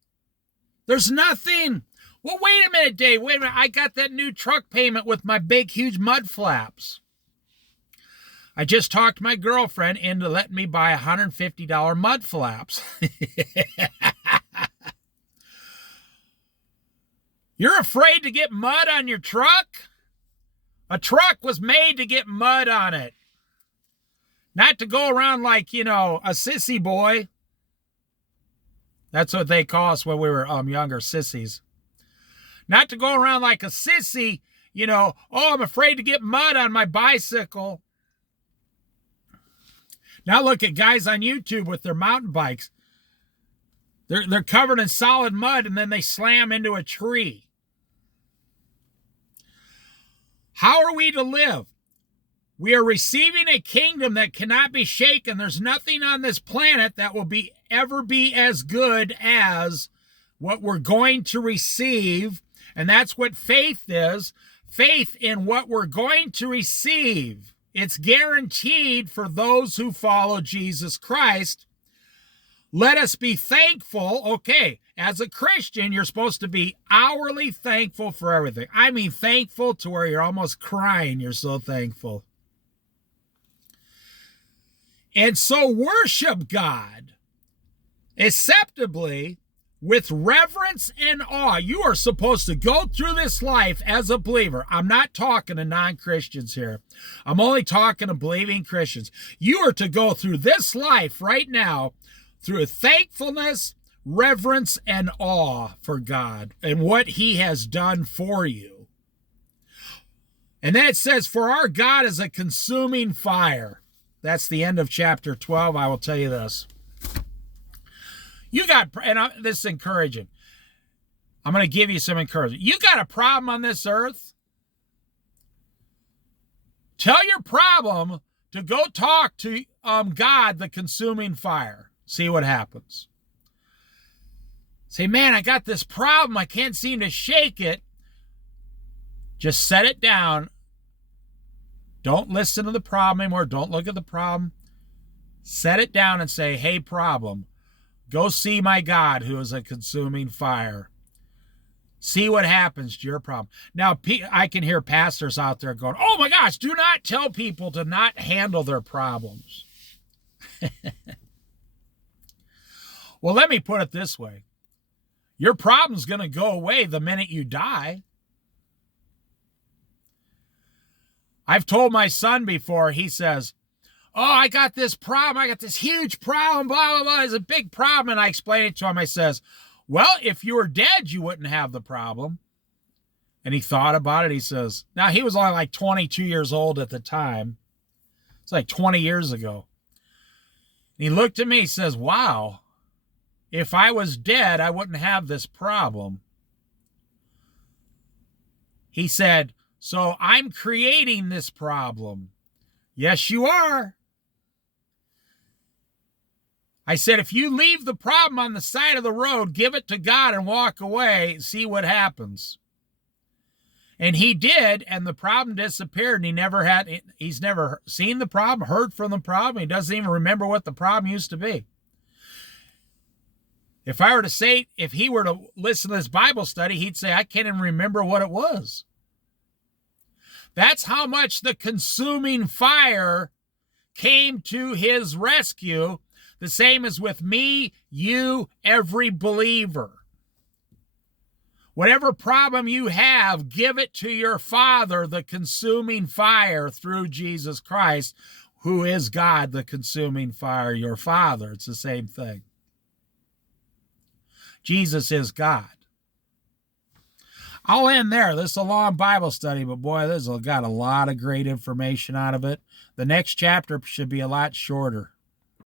There's nothing. Well, wait a minute, Dave. Wait a minute. I got that new truck payment with my big, huge mud flaps. I just talked my girlfriend into letting me buy $150 mud flaps. You're afraid to get mud on your truck? A truck was made to get mud on it. Not to go around like, a sissy boy. That's what they call us when we were younger, sissies. Not to go around like a sissy, I'm afraid to get mud on my bicycle. Now look at guys on YouTube with their mountain bikes. They're covered in solid mud and then they slam into a tree. How are we to live? We are receiving a kingdom that cannot be shaken. There's nothing on this planet that will ever be as good as what we're going to receive. And that's what faith is. Faith in what we're going to receive. It's guaranteed for those who follow Jesus Christ. Let us be thankful. Okay, as a Christian, you're supposed to be hourly thankful for everything. I mean, thankful to where you're almost crying. You're so thankful. And so worship God acceptably with reverence and awe. You are supposed to go through this life as a believer. I'm not talking to non-Christians here. I'm only talking to believing Christians. You are to go through this life right now through thankfulness, reverence, and awe for God and what he has done for you. And then it says, for our God is a consuming fire. That's the end of chapter 12. I will tell you this. This is encouraging. I'm going to give you some encouragement. You got a problem on this earth? Tell your problem to go talk to God, the consuming fire. See what happens. Say, man, I got this problem. I can't seem to shake it. Just set it down. Don't listen to the problem anymore. Don't look at the problem. Set it down and say, hey, problem, go see my God who is a consuming fire. See what happens to your problem. Now, I can hear pastors out there going, oh my gosh, do not tell people to not handle their problems. Well, let me put it this way. Your problem's going to go away the minute you die. I've told my son before, he says, oh, I got this problem. I got this huge problem, blah, blah, blah. It's a big problem. And I explain it to him. I says, well, if you were dead, you wouldn't have the problem. And he thought about it. He says, now he was only like 22 years old at the time. It's like 20 years ago. And he looked at me, he says, wow, if I was dead, I wouldn't have this problem. He said, so I'm creating this problem. Yes, you are. I said, if you leave the problem on the side of the road, give it to God and walk away, see what happens. And he did, and the problem disappeared, and he's never seen the problem, heard from the problem. He doesn't even remember what the problem used to be. If I were to say, if he were to listen to this Bible study, he'd say, I can't even remember what it was. That's how much the consuming fire came to his rescue. The same as with me, you, every believer. Whatever problem you have, give it to your Father, the consuming fire, through Jesus Christ, who is God, the consuming fire, your Father. It's the same thing. Jesus is God. I'll end there. This is a long Bible study, but boy, this has got a lot of great information out of it. The next chapter should be a lot shorter.